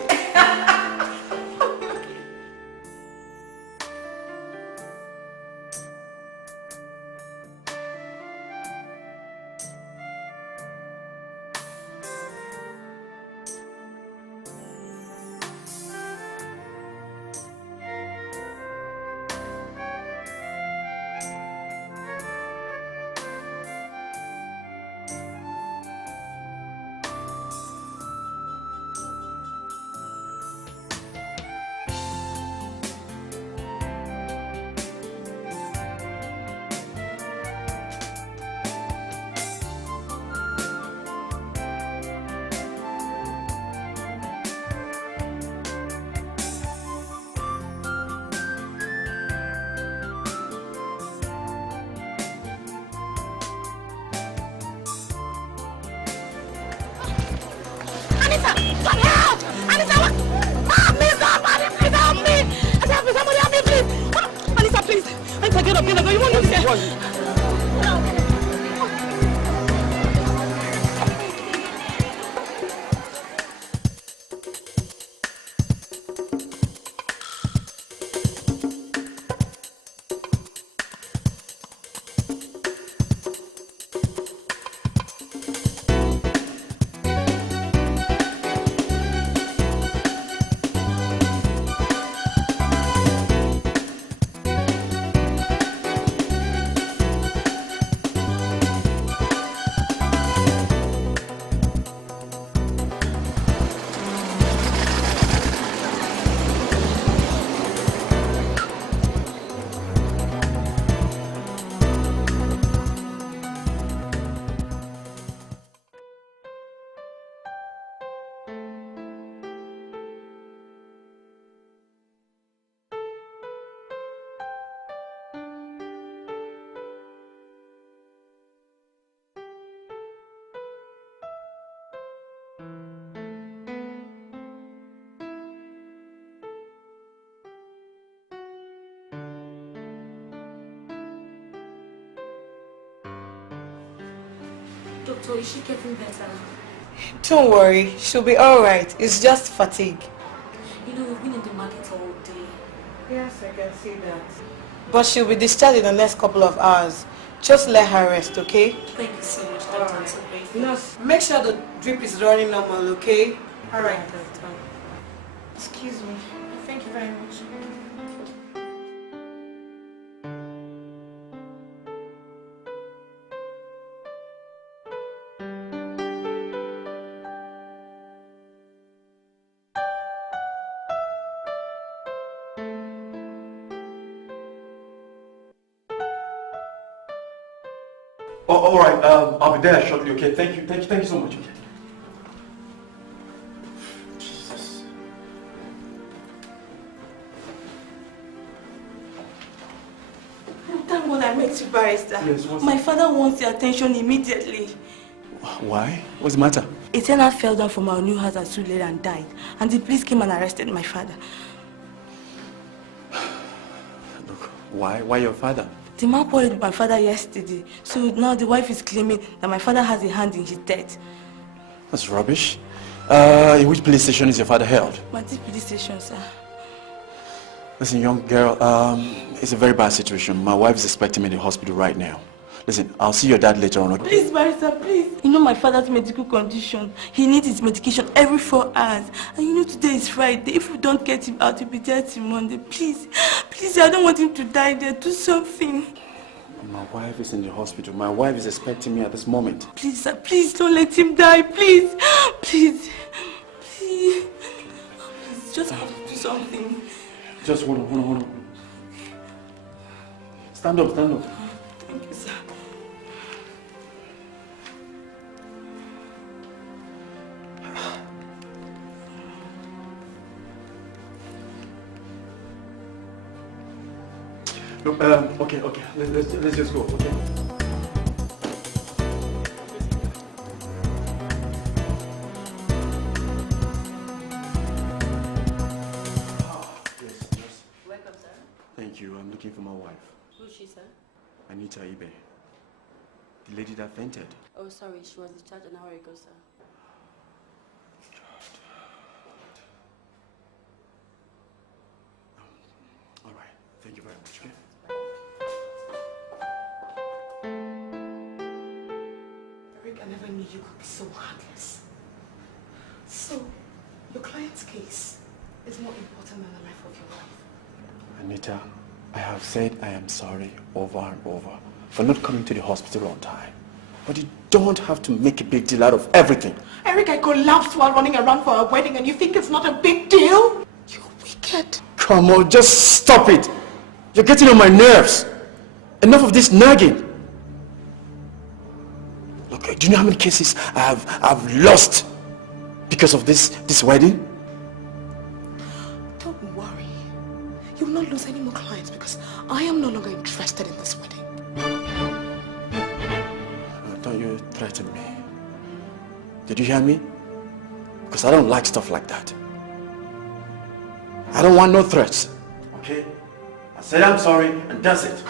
Doctor, is she getting better? Don't worry, she'll be alright. It's just fatigue. You know, we've been in the market all day. Yes, I can see that. But she'll be discharged in the next couple of hours. Just let her rest, okay? Thank you so much, Doctor. I'm so grateful. Nurse, make sure the drip is running normal, okay? Alright. Excuse me. Thank you very much. Oh, all right. I'll be there shortly. Okay. Thank you so much. Okay. Jesus. Thank God I met you, barrister. Yes, my father wants your attention immediately. Why? What's the matter? A tenant fell down from our new house at too late and died. And the police came and arrested my father. Look, why your father? The man quarreled with my father yesterday. So now the wife is claiming that my father has a hand in his death. That's rubbish. In which police station is your father held? Manti police station, sir. Listen, young girl, it's a very bad situation. My wife is expecting me in the hospital right now. Listen, I'll see your dad later on. Okay? Please, barrister, please. You know my father's medical condition. He needs his medication every 4 hours. And you know today is Friday. If we don't get him out, he'll be dead till Monday. Please, please, I don't want him to die there. Do something. My wife is in the hospital. My wife is expecting me at this moment. Please, sir, please don't let him die. Please. Please. Please. Please, just have to do something. Just hold on. Stand up. Thank you, sir. Look, okay. Let's just go, okay? Yes. Welcome, sir. Thank you. I'm looking for my wife. Who's she, sir? Anita Ibe. The lady that fainted. Oh, sorry. She was discharged an hour ago, sir. All right. Thank you very much, okay? Eric, I never knew you could be so heartless. So, your client's case is more important than the life of your wife. Anita, I have said I am sorry over and over for not coming to the hospital on time. But you don't have to make a big deal out of everything. Eric, I collapsed while running around for a wedding and you think it's not a big deal? You're wicked. Come on, just stop it. You're getting on my nerves. Enough of this nagging. Look, do you know how many cases I've lost because of this wedding? Don't worry. You will not lose any more clients because I am no longer interested in this wedding. Don't you threaten me. Did you hear me? Because I don't like stuff like that. I don't want no threats. Okay? I said I'm sorry and that's it.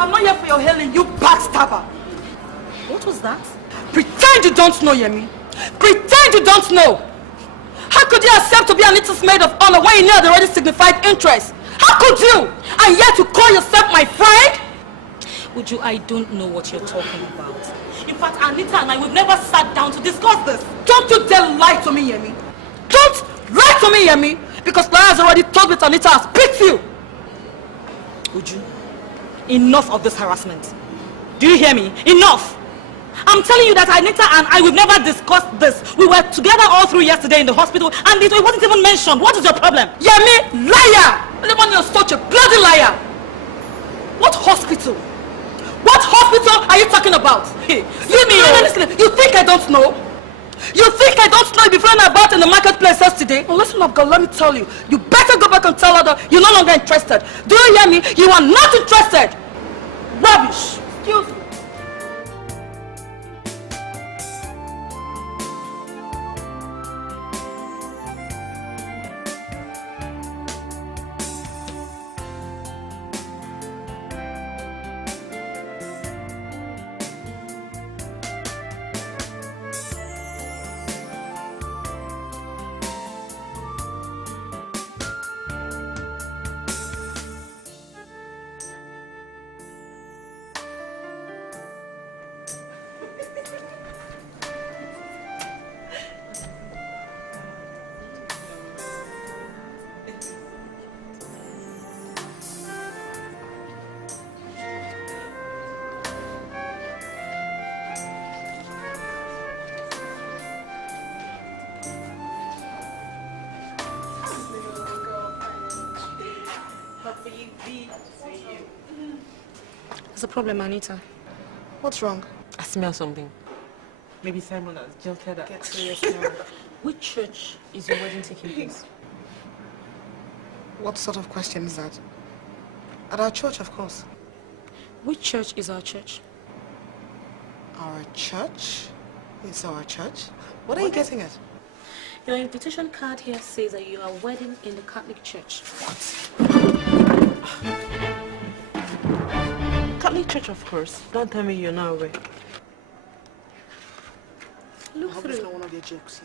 I'm not here for your hailing, you backstabber. What was that? Pretend you don't know, Yemi. Pretend you don't know. How could you accept to be Anita's maid of honor when you knew they already signified interest? How could you? And yet you call yourself my friend? Would you, I don't know what you're talking about. In fact, Anita and I, we've never sat down to discuss this. Don't you dare lie to me, Yemi. Don't lie to me, Yemi. Because Clara has already told me that Anita has picked you. Would you? Enough of this harassment. Do you hear me? Enough! I'm telling you that Anita and I, we've never discussed this. We were together all through yesterday in the hospital and it wasn't even mentioned. What is your problem? Yemi, liar! Everyone, you're such a bloody liar! What hospital? What hospital are you talking about? Hey, listen, you think I don't know? You think I don't know you've run about in the marketplace yesterday? Well, listen up, girl, let me tell you. You better go back and tell her that you're no longer interested. Do you hear me? You are not interested. Rubbish. Excuse me. What's the problem, Anita? What's wrong? I smell something. Maybe Simon has just heard that. Get serious now. Which church is your wedding taking place? What sort of question is that? At our church, of course. Which church is our church? Our church? It's our church. What are you getting at? Your invitation card here says that you are wedding in the Catholic Church. Catholic Church, of course. Don't tell me you're not aware. Look, I hope it's not one of your jokes,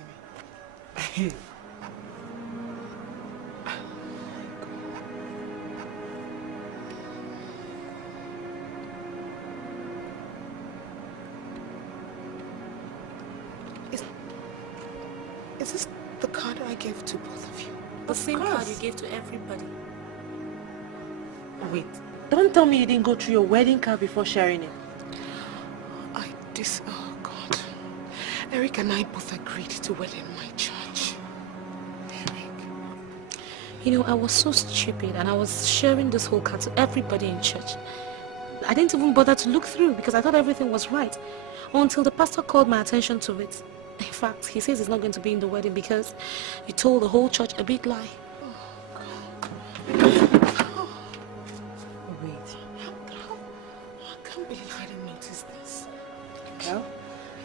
Yemi. Is this the card I gave to both of you? The same card you gave to everybody. Wait, don't tell me you didn't go through your wedding card before sharing it. Oh God. Eric and I both agreed to wed in my church. Eric. You know, I was so stupid and I was sharing this whole card to everybody in church. I didn't even bother to look through because I thought everything was right. Until the pastor called my attention to it. In fact, he says he's not going to be in the wedding because you told the whole church a big lie. Wait. I can't believe I didn't notice this. Well,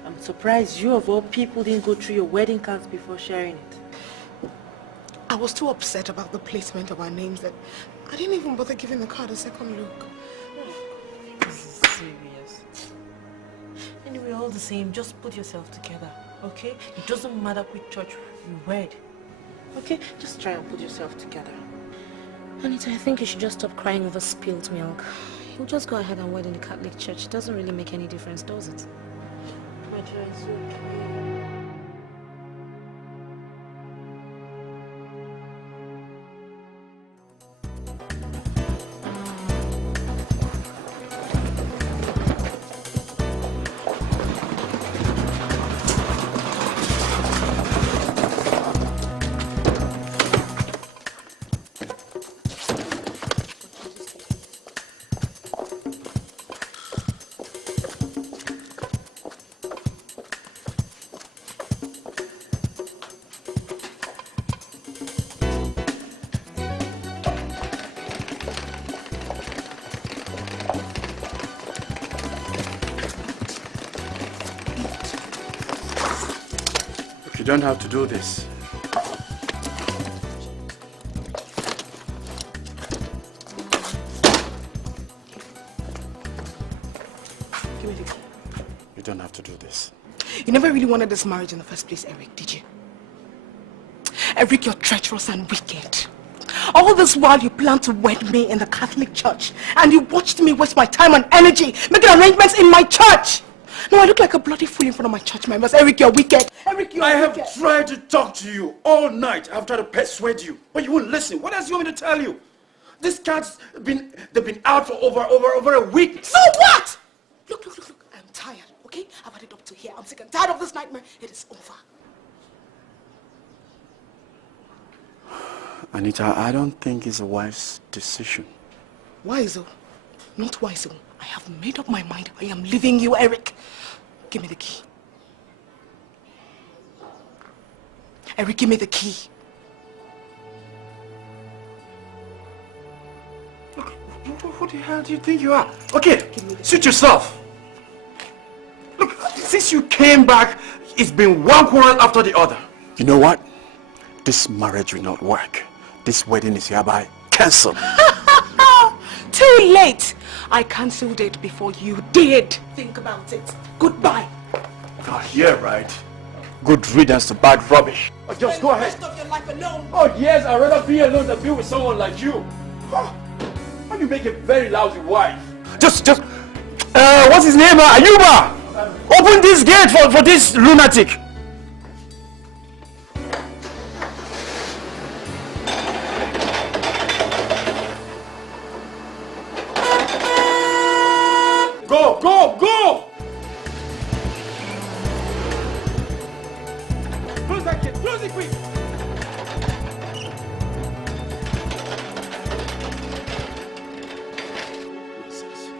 I'm surprised you of all people didn't go through your wedding cards before sharing it. I was too upset about the placement of our names that I didn't even bother giving the card a second look. This is serious. Anyway, all the same, just put yourself together, okay? It doesn't matter which church you wed. Okay? Just try and put yourself together. Anita, I think you should just stop crying over spilled milk. You'll just go ahead and wed in the Catholic Church. It doesn't really make any difference, does it? My dear, it's okay. You don't have to do this. Give me the key. You don't have to do this. You never really wanted this marriage in the first place, Eric, did you? Eric, you're treacherous and wicked. All this while you planned to wed me in the Catholic Church and you watched me waste my time and energy making arrangements in my church. No, I look like a bloody fool in front of my church members. Eric, you're wicked. Eric, you're wicked. I have tried to talk to you all night. I've tried to persuade you, but you won't listen. What else do you want me to tell you? These cats they've been out for over a week. So what? Look. I'm tired, okay? I've had it up to here. I'm sick and tired of this nightmare. It is over. Anita, I don't think it's a wise decision. Wise, oh? Not wise, oh. I have made up my mind. I am leaving you, Eric. Give me the key. Eric, give me the key. Look, what the hell do you think you are? Okay, suit yourself. Look, since you came back, it's been one quarrel after the other. You know what? This marriage will not work. This wedding is hereby cancelled. Too late. I cancelled it before you did. Think about it. Goodbye. Yeah, right. Good riddance to bad rubbish. Oh, just go ahead. The rest of your life alone. Oh yes, I'd rather be alone than be with someone like you. How do you make a very lousy wife? What's his name? Ayuba! Open this gate for this lunatic. Go! Close that gate, close it quick. Nonsense.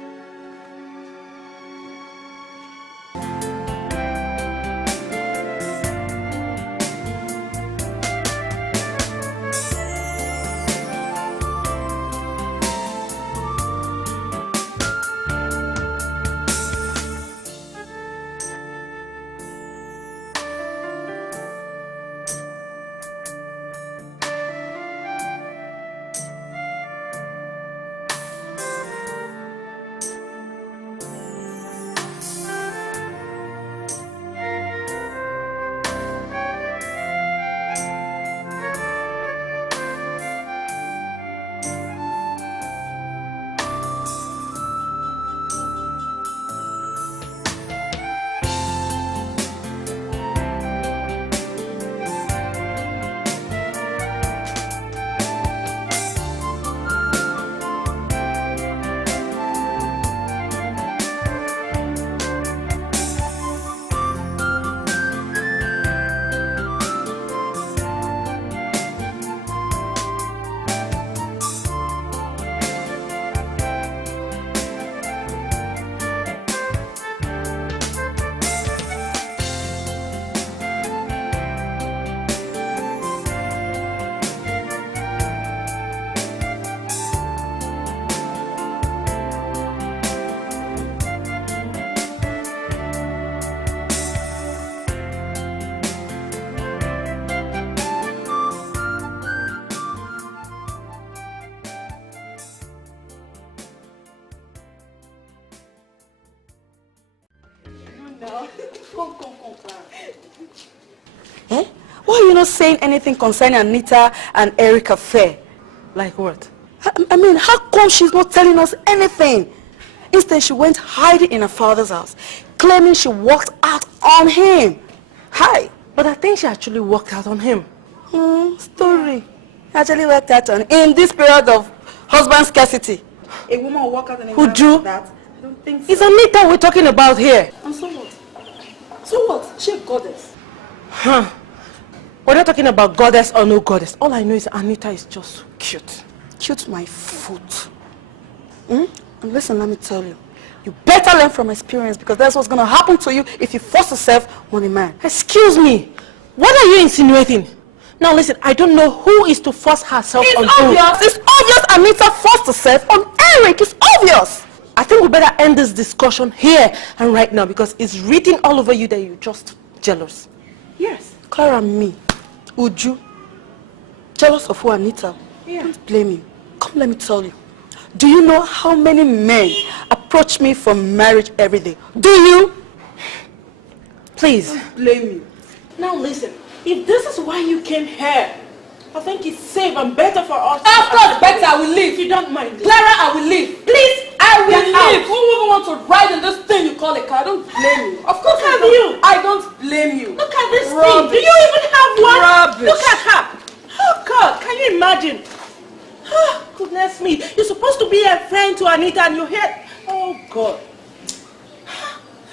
now. Come, Clara. Eh? Why are you not saying anything concerning Anita and Eric affair? Like what? I mean, how come she's not telling us anything? Instead, she went hiding in her father's house, claiming she walked out on him. Hi. But I think she actually walked out on him. Story. Actually worked out on in this period of husband scarcity. A woman will walk out on a man like that. I don't think so. It's Anita we're talking about here. And so what? So what? She a goddess. Huh. We're not talking about goddess or no goddess. All I know is Anita is just so cute. Cute my foot. And listen, let me tell you. You better learn from experience because that's what's going to happen to you if you force yourself on a man. Excuse me. What are you insinuating? Now listen, I don't know who is to force herself on who. It's obvious Anita forced herself on Eric. It's obvious. I think we better end this discussion here and right now because it's written all over you that you're just jealous. Yes. Clara and me. Uju. Jealous of who, Anita? Yeah. Don't blame you. Come, let me tell you. Do you know how many men approach me for marriage every day? Do you? Please. Don't blame me. Now listen, if this is why you came here, I think it's safe and better for us. Of course, better. I will leave. If you don't mind. Clara, I will leave. Please, I will leave. Who would want to ride in this thing you call a car? I don't blame you. Of course, Look at you. I don't blame you. Look at this Rubbish. thing. Do you even have one? Rubbish. Look at her. Oh God, can you imagine? Oh, goodness me. You're supposed to be a friend to Anita and you're here. Oh God.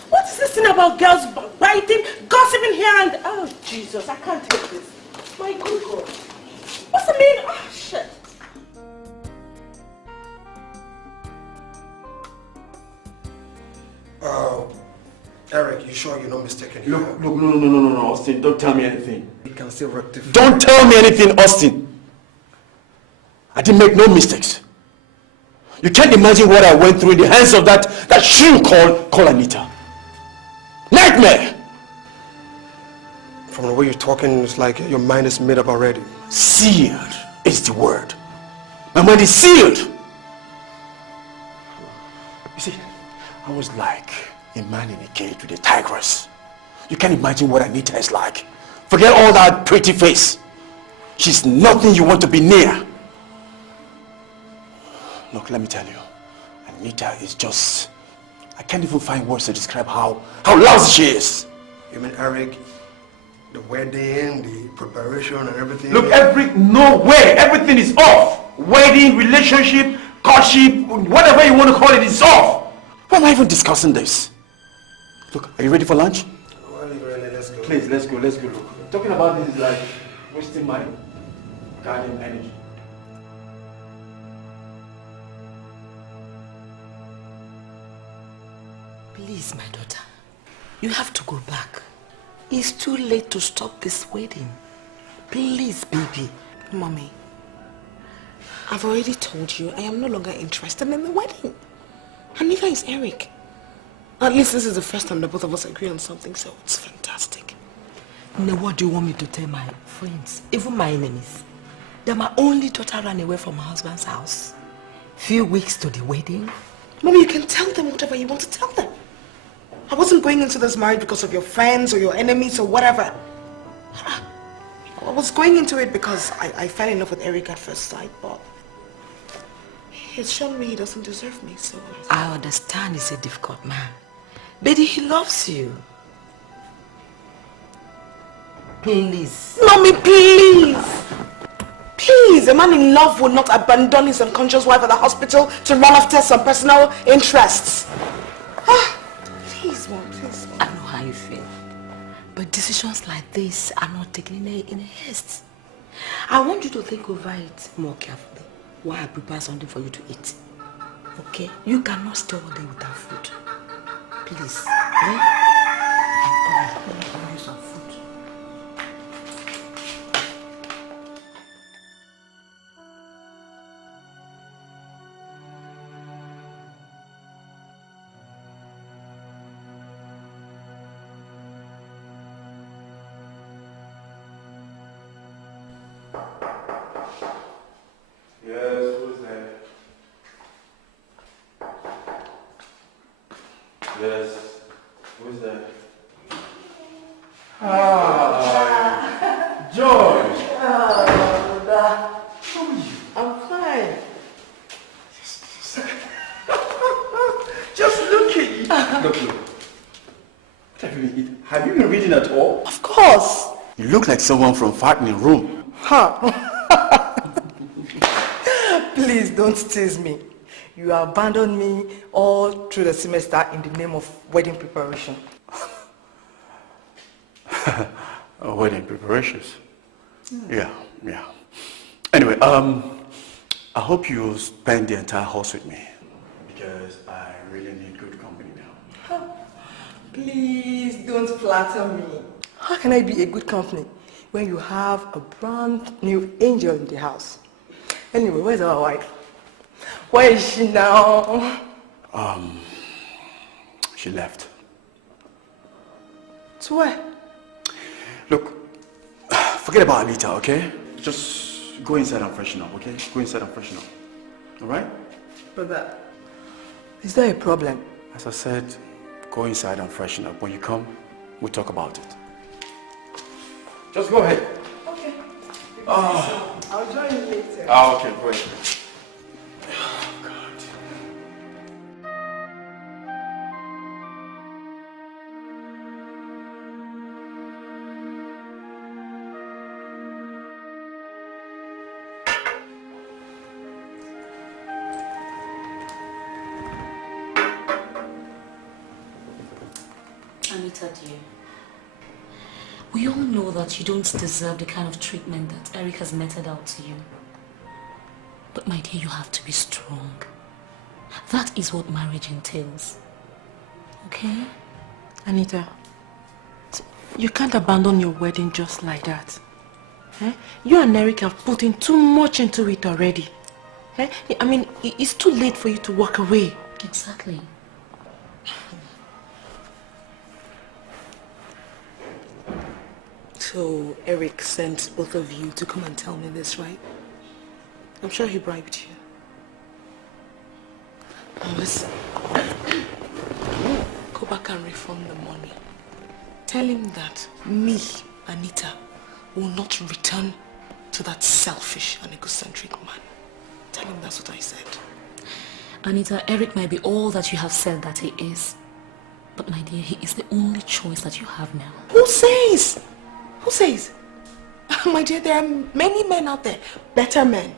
What is this thing about girls biting, gossiping here and... Oh Jesus, I can't take this. My good God. What's the meaning? Oh shit. Eric, you sure you're not mistaken here? Look, no, Austin, don't tell me anything. We can still rectify. Don't tell me anything, Austin. I didn't make no mistakes. You can't imagine what I went through in the hands of that shrew called Anita. Nightmare! From the way you're talking, it's like your mind is made up already. Sealed is the word. My mind is sealed. You see, I was like a man in a cage with a tigress. You can't imagine what Anita is like. Forget all that pretty face. She's nothing you want to be near. Look, let me tell you, Anita is just... I can't even find words to describe how lousy she is. You mean, Eric, the wedding, the preparation and everything? Look, no way, everything is off. Wedding, relationship, courtship, whatever you want to call it, is off. Why am I even discussing this? Look, are you ready for lunch? Well, really, let's go. Please, let's go. Look, talking about this is like wasting my goddamn energy. Please, my daughter, you have to go back. It's too late to stop this wedding. Please, baby. Mommy, I've already told you I am no longer interested in the wedding. And neither is Eric. At least this is the first time that both of us agree on something, so it's fantastic. Now, what do you want me to tell my friends, even my enemies? That my only daughter ran away from her husband's house. Few weeks to the wedding. Mommy, you can tell them whatever you want to tell them. I wasn't going into this marriage because of your friends or your enemies or whatever. I was going into it because I fell in love with Eric at first sight, but he's shown me he doesn't deserve me, so... I understand he's a difficult man, but he loves you. Please. Mommy, please! Please, a man in love would not abandon his unconscious wife at the hospital to run after some personal interests. Please, Mom, please. I know how you feel, but decisions like this are not taken in a haste. I want you to think over it more carefully while I prepare something for you to eat. Okay? You cannot stay all day without food. Please. Eh? Alright, let me bring you some food. Yes, who's there? Yes. Who's there? Hi. George. I'm fine. Just look at you. Look. Have you been reading at all? Of course. You look like someone from fattening room. Huh. Please don't tease me. You abandoned me all through the semester in the name of wedding preparation. Wedding preparations. Yeah. Anyway, I hope you'll spend the entire horse with me because I really need good company now. Please don't flatter me. How can I be a good company when you have a brand new angel in the house? Anyway, where's our wife? Where is she now? She left. To where? Look, forget about Anita, okay? Just go inside and freshen up, okay? Go inside and freshen up. Alright? Brother, is there a problem? As I said, go inside and freshen up. When you come, we'll talk about it. Just go ahead. Okay. I'll join you later. Okay, great. Anita, dear, we all know that you don't deserve the kind of treatment that Eric has meted out to you. But my dear, you have to be strong. That is what marriage entails. Okay? Anita, you can't abandon your wedding just like that. Eh? You and Eric have put in too much into it already. Eh? I mean, it's too late for you to walk away. Exactly. So Eric sent both of you to come and tell me this, right? I'm sure he bribed you. Now listen. Go back and refund the money. Tell him that me, Anita, will not return to that selfish and egocentric man. Tell him that's what I said. Anita, Eric might be all that you have said that he is. But my dear, he is the only choice that you have now. Who says? Who says? My dear, there are many men out there. Better men.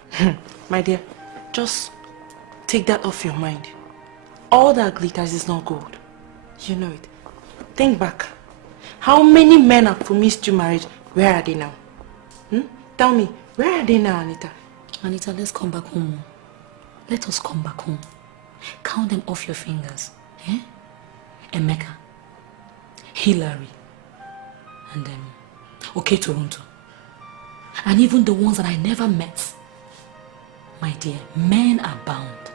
My dear, just take that off your mind. All that glitters is not gold. You know it. Think back. How many men have promised you marriage? Where are they now? Tell me, where are they now, Anita? Anita, let's come back home. Let us come back home. Count them off your fingers. Eh? Emeka, Hillary, and okay, Toronto. And even the ones that I never met. My dear, men are bound.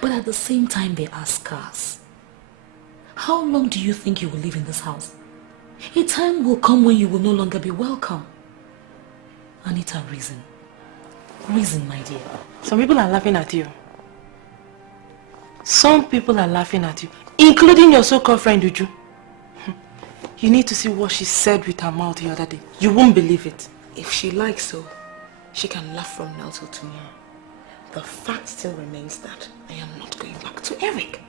But at the same time, they are scarce. How long do you think you will live in this house? A time will come when you will no longer be welcome. Anita, reason. Reason, my dear. Some people are laughing at you. Some people are laughing at you, including your so-called friend Uju. You need to see what she said with her mouth the other day. You won't believe it. If she likes so, she can laugh from now till tomorrow. The fact still remains that I am not going back to Eric.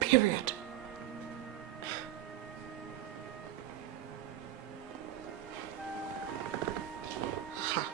Period. Ha.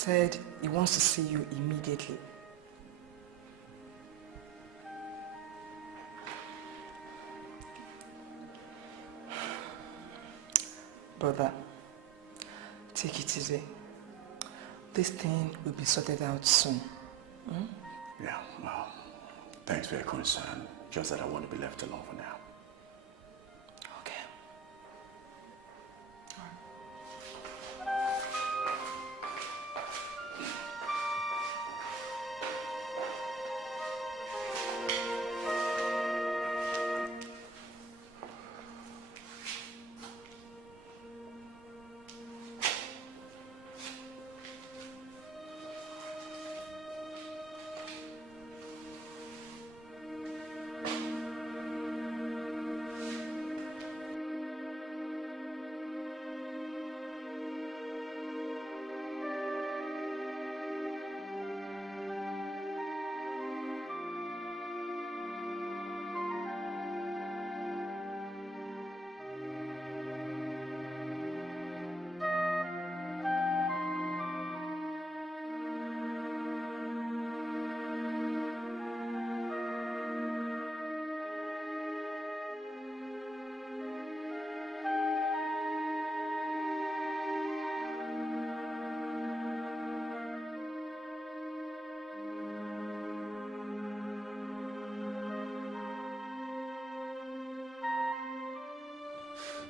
said he wants to see you immediately. Brother, take it easy. This thing will be sorted out soon. Hmm? Yeah, well, thanks for your concern. Just that I want to be left alone for now. Okay.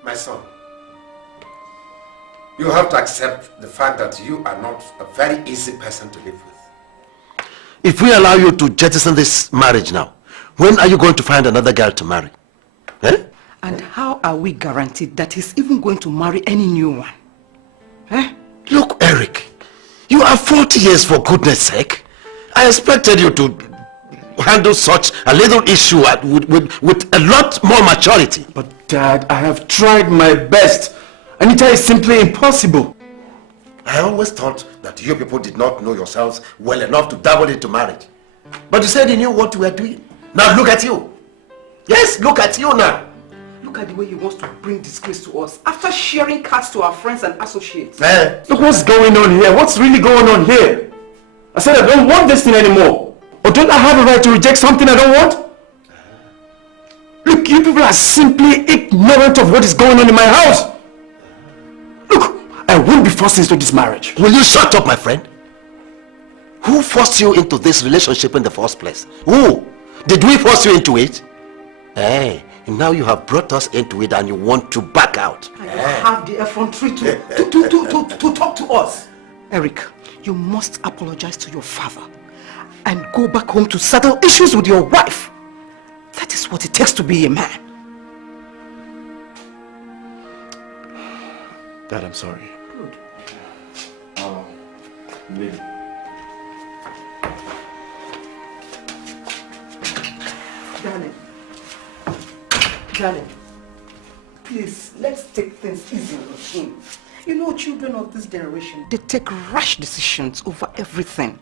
My son, you have to accept the fact that you are not a very easy person to live with. If we allow you to jettison this marriage now, when are you going to find another girl to marry? Eh? And how are we guaranteed that he's even going to marry any new one? Eh? Look, Eric, you are 40 years for goodness sake. I expected you to handle such a little issue with a lot more maturity. But Dad, I have tried my best. Anita is simply impossible. I always thought that you people did not know yourselves well enough to dabble into marriage. But you said you knew what you were doing. Now look at you. Yes, look at you now. Look at the way he wants to bring disgrace to us after sharing cards to our friends and associates. Look what's going on here. What's really going on here? I said I don't want this thing anymore. Or don't I have a right to reject something I don't want? Look, you people are simply ignorant of what is going on in my house. Look, I won't be forced into this marriage. Will you shut up, my friend? Who forced you into this relationship in the first place? Who? Did we force you into it? Hey, now you have brought us into it and you want to back out. And you have the effrontery to talk to us. Eric, you must apologize to your father and go back home to settle issues with your wife. That is what it takes to be a man. Dad, I'm sorry. Good. Maid. Darling, please, let's take things easy with him. You know, children of this generation, they take rash decisions over everything.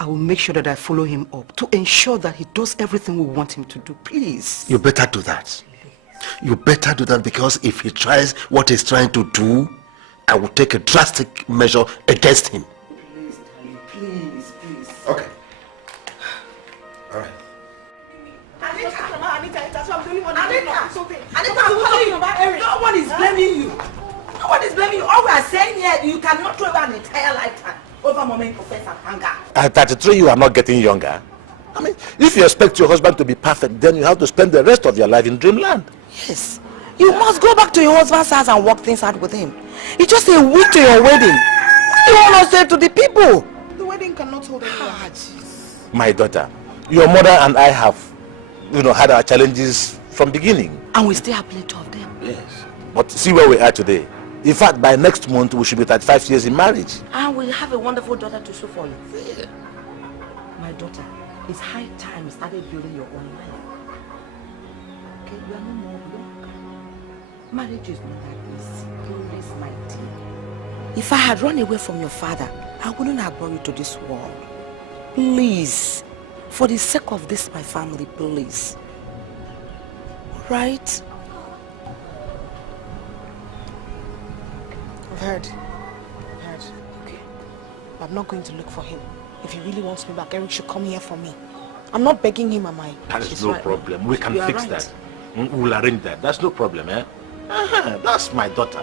I will make sure that I follow him up to ensure that he does everything we want him to do. Please. You better do that. You better do that, because if he tries what he's trying to do, I will take a drastic measure against him. Please, darling, please. Okay. All right. Anita, I'm talking about Eric. No one is blaming you. No one is blaming you. All we are saying here, you cannot throw away an entire lifetime over moment of offense and anger. At 33, you are not getting younger. I mean, if you expect your husband to be perfect, then you have to spend the rest of your life in dreamland. Yes. You must go back to your husband's house and work things out with him. It's just a week to your wedding. What do you want to say to the people? The wedding cannot hold anyone. My daughter, your mother and I have, had our challenges from beginning. And we still have plenty of them. Yes. But see where we are today. In fact, by next month, we should be 35 years in marriage. And we have a wonderful daughter to show for you. Yeah. My daughter, it's high time you started building your own life. Okay, you are no more young. Marriage is not that easy. Please, my dear. If I had run away from your father, I wouldn't have brought you to this world. Please, for the sake of this, my family, please. Right? I've heard. Okay. But I'm not going to look for him. If he really wants me back, Eric should come here for me. I'm not begging him, am I? That is no problem. We can fix that. We'll arrange that. That's no problem, eh? That's my daughter.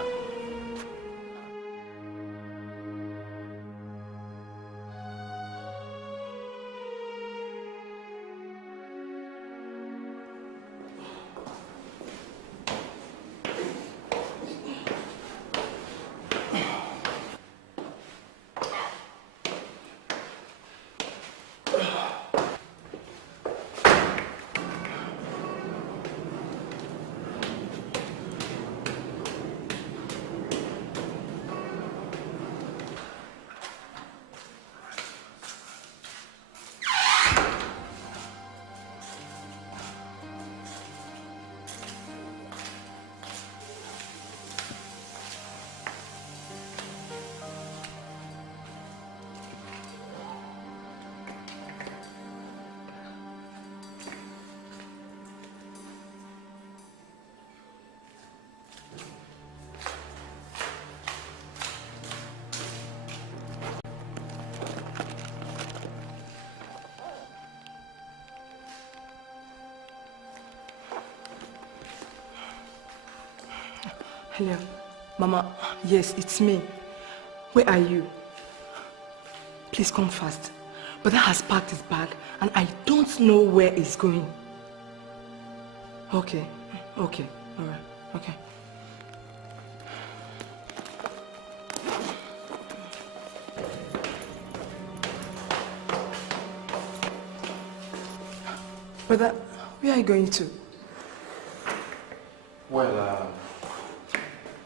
Hello. Mama, yes, it's me. Where are you? Please come fast. Brother has packed his bag and I don't know where he's going. Okay, okay, alright, okay. Brother, where are you going to? Well,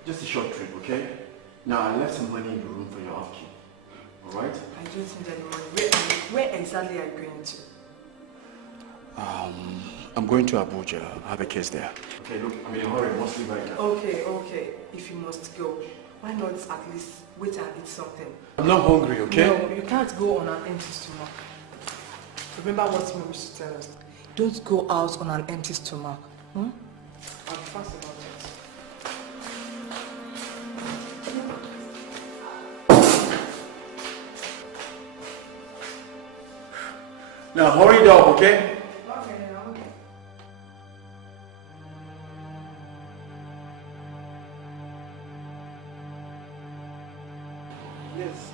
just a short trip, okay? Now, I left some money in the room for your upkeep. Alright? I don't need any money. Where exactly are you going to? I'm going to Abuja. I have a case there. Okay, look, I'm in a hurry. I must leave right now. Okay, okay. If you must go, why not at least wait and eat something? I'm not hungry, okay? No, you can't go on an empty stomach. Remember what Mom used to tell us. Don't go out on an empty stomach. I'll be fast about it. Now hurry it up, okay? Yes,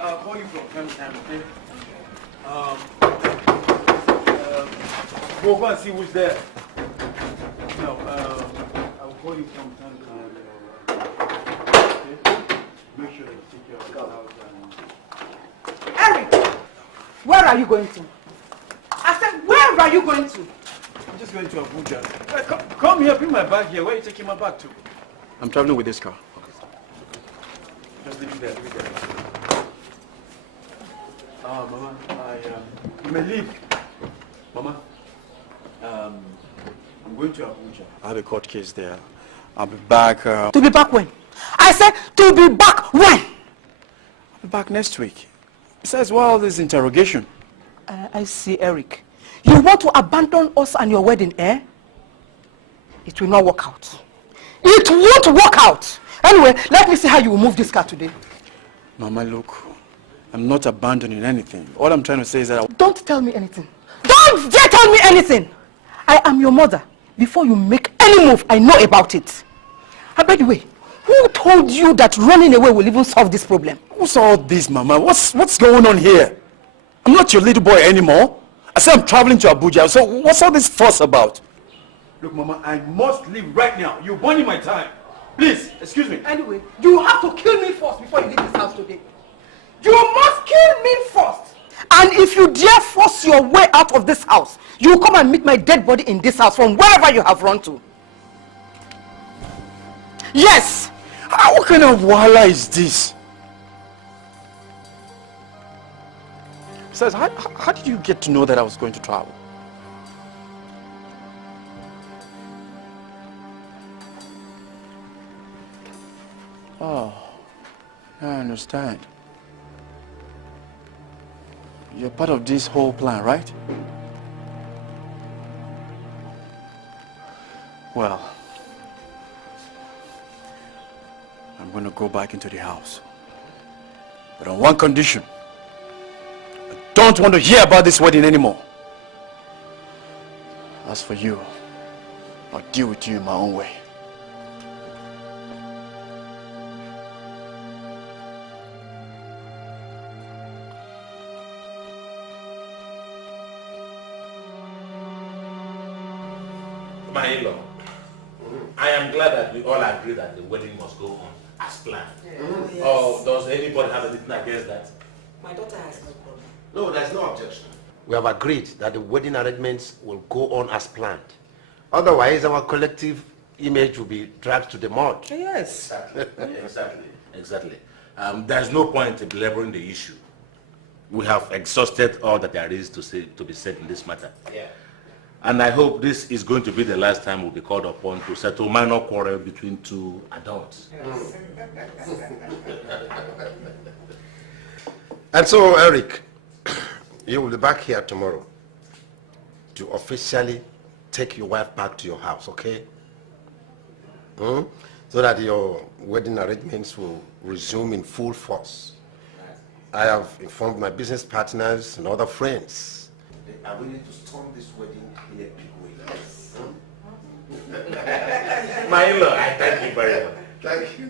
I'll call you from time to time, okay? Go and see who's there. No, I'll call you from time to time. Okay? Make sure you take care of the house and... Eric! Where are you going to? I said, where are you going to? I'm just going to Abuja. Come here, bring my bag here. Where are you taking my bag to? I'm traveling with this car. Okay. Just leave it there, leave it there. Mama, you may leave. Mama, I'm going to Abuja. I have a court case there. I'll be back. To be back when? I said, to be back when? I'll be back next week. Besides, all this interrogation. I see, Eric. You want to abandon us and your wedding, eh? It will not work out. It won't work out. Anyway, let me see how you will move this car today. Mama, look, I'm not abandoning anything. All I'm trying to say is that... Don't tell me anything. Don't dare tell me anything. I am your mother. Before you make any move, I know about it. And by the way, who told you that running away will even solve this problem? What's all this, Mama? What's going on here? I'm not your little boy anymore. I said I'm traveling to Abuja, so what's all this fuss about? Look, Mama, I must leave right now. You're burning my time. Please, excuse me. Anyway, you have to kill me first before you leave this house today. You must kill me first. And if you dare force your way out of this house, you will come and meet my dead body in this house from wherever you have run to. Yes. What kind of wahala is this? Besides, how did you get to know that I was going to travel? Oh, I understand. You're part of this whole plan, right? Well, I'm going to go back into the house. But on one condition. I don't want to hear about this wedding anymore. As for you, I'll deal with you in my own way. My in-law, I am glad that we all agree that the wedding must go on as planned. Yes. Or does anybody have anything against that? My daughter has no problem. No, there's no objection. We have agreed that the wedding arrangements will go on as planned. Otherwise, our collective image will be dragged to the mud. Yes. Exactly. There's no point in belaboring the issue. We have exhausted all that there is to be said in this matter. Yeah. And I hope this is going to be the last time we'll be called upon to settle minor quarrel between two adults. And so, Eric, you will be back here tomorrow to officially take your wife back to your house, okay? So that your wedding arrangements will resume in full force. I have informed my business partners and other friends. They are willing to storm this wedding in a big way. My in-law, I thank you very much. Thank you.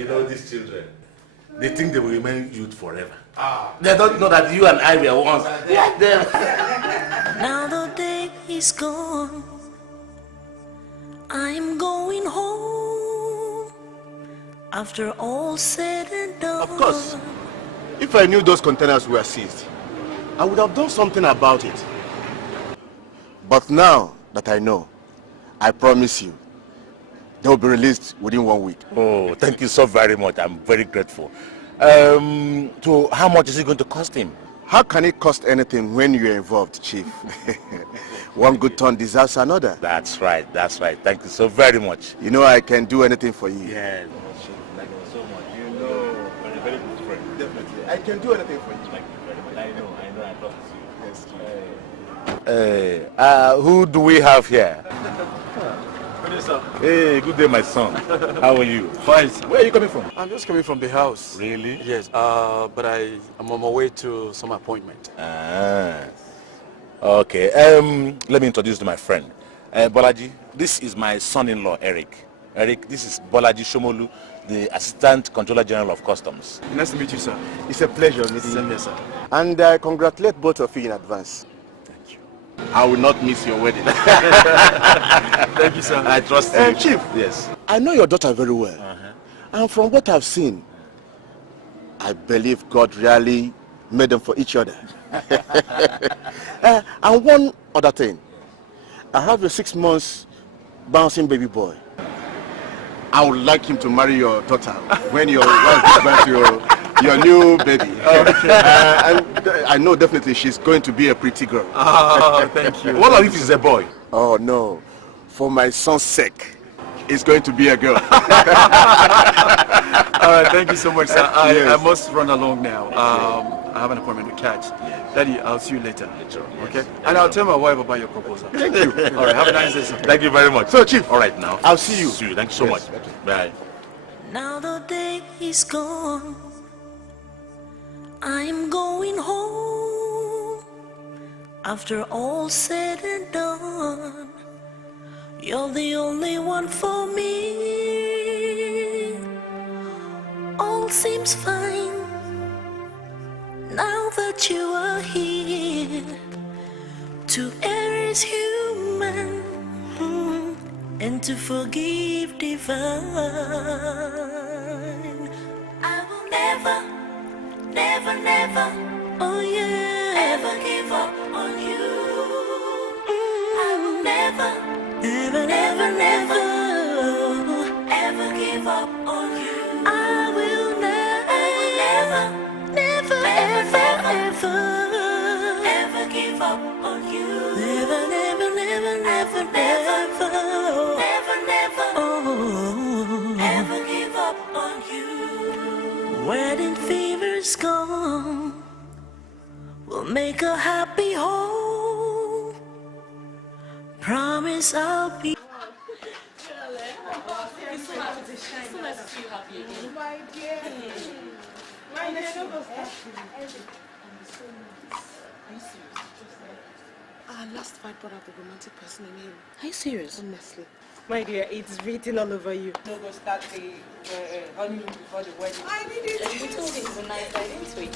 You know, these children, they think they will remain youth forever. They don't know that you and I were once like them. Now the day is gone. I'm going home. After all said and done. Of course. If I knew those containers were seized, I would have done something about it. But now that I know, I promise you, they will be released within 1 week. Oh, thank you so very much. I'm very grateful. So how much is it going to cost him? How can it cost anything when you're involved, Chief? One good turn deserves another. That's right. Thank you so very much. You know I can do anything for you. Yes. Thank you so much. You know, you're a very good friend. Definitely. I can do anything for you. Thank you very much. I know, I trust you. Yes, who do we have here? Good day, sir. Hey, good day, my son. How are you? Fine. Where are you coming from? I'm just coming from the house. Really? Yes, but I'm on my way to some appointment. Okay. Let me introduce you to my friend. Bolaji, this is my son-in-law, Eric. Eric, this is Bolaji Shomolu, the Assistant Controller General of Customs. Nice to meet you, sir. It's a pleasure meeting you, sir. And I congratulate both of you in advance. Thank you. I will not miss your wedding. Thank you, sir. I trust you. Chief. Yes. I know your daughter very well. And from what I've seen, I believe God really made them for each other. And one other thing. I have a 6 months bouncing baby boy. I would like him to marry your daughter when your wife gives birth to your new baby. And I know definitely she's going to be a pretty girl. Oh, thank you. What if it's a boy? Oh no, for my son's sake, it's going to be a girl. Thank you so much, sir. Yes. I must run along now. I have an appointment with Kat. Daddy, I'll see you later. Okay? Yes. And I'll tell my wife about your proposal. Thank you. All right, have a nice day, sir. Thank you very much. So, Chief. All right, now. I'll see you. See you. Thank you so much. Bye. Now the day is gone. I'm going home. After all said and done, you're the only one for me. All seems fine now that you are here. To err is human, and to forgive divine. I will never, oh yeah, ever give up on you. I will never, ever give up on you. I will never, ever give up on you. Never, ever give up on you. Wedding fever's gone. We'll make a happy home. Promise I'll be. My dear. My dear, don't go start. Our last fight brought out the romantic person in him. Are you serious? Honestly. My dear, it's written all over you. Don't go start the honeymoon before the wedding. I need it. We told him he's a nice guy, didn't we?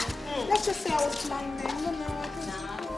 Let's just say I was flying there. No, I don't know.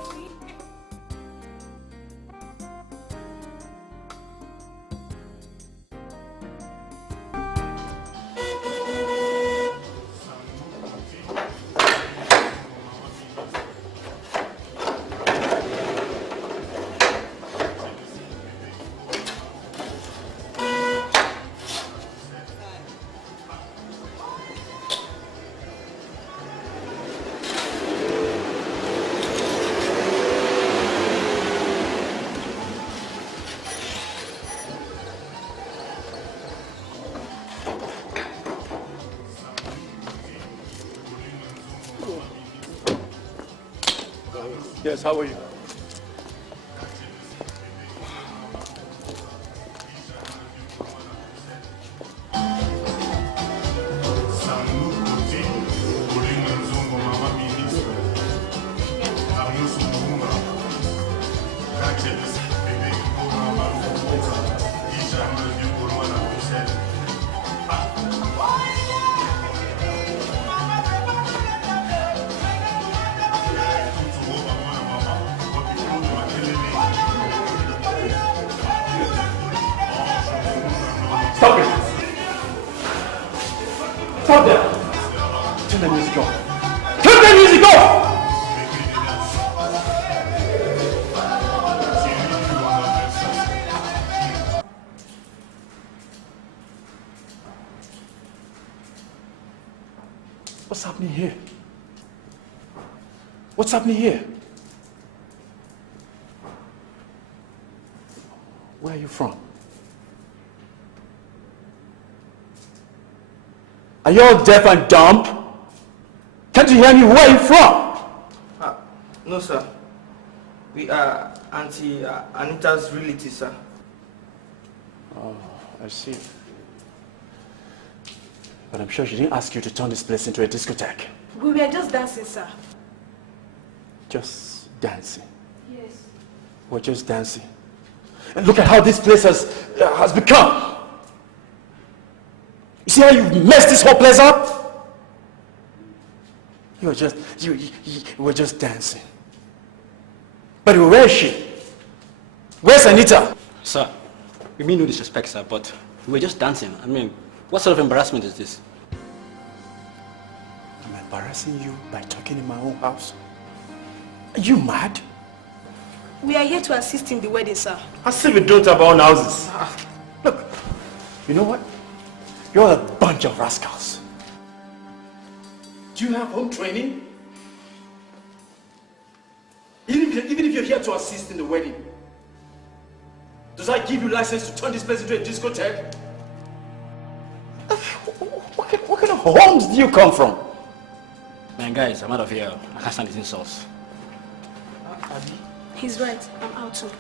Yes, how are you? Stop it! Stop there! Turn the music off! Turn the music off! What's happening here? What's happening here? Where are you from? Are you all deaf and dumb? Can't you hear me? Where are you from? No, sir. We are Auntie Anita's relatives, sir. Oh, I see. But I'm sure she didn't ask you to turn this place into a discotheque. We were just dancing, sir. Just dancing. Yes. We're just dancing. And look at how this place has become. You see how you've messed this whole place up? You were just dancing. But where is she? Where's Anita? Sir, we mean no disrespect, sir, but we were just dancing. I mean, what sort of embarrassment is this? I'm embarrassing you by talking in my own house? Are you mad? We are here to assist in the wedding, sir. As if we don't have our own houses. Look, you know what? You're a bunch of rascals. Do you have home training? Even if you're here to assist in the wedding, does that give you license to turn this place into a discotheque? What kind of homes do you come from? Man, guys, I'm out of here. I can't stand these insults. He's right. I'm out too.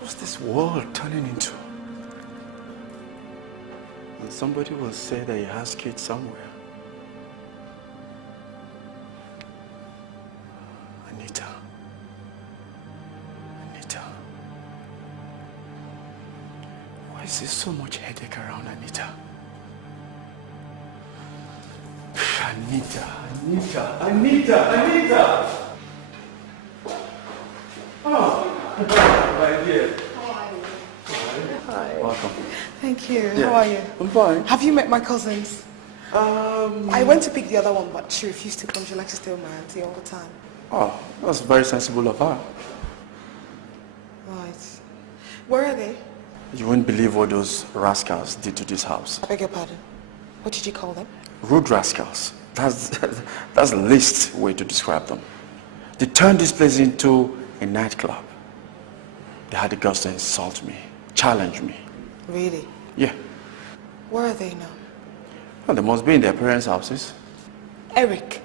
What's this world turning into? And somebody will say that he has kids somewhere. Anita. Why is there so much headache around Anita? Anita! Oh, my dear. Hi. Welcome. Thank you. Yeah. How are you? I'm fine. Have you met my cousins? I went to pick the other one, but she refused to come. She likes to stay with my auntie all the time. Oh, that's very sensible of her. Right. Where are they? You wouldn't believe what those rascals did to this house. I beg your pardon. What did you call them? Rude rascals. That's the least way to describe them. They turned this place into a nightclub. They had the guts to insult me, challenge me. Really? Yeah. Where are they now? Well, they must be in their parents' houses. Eric,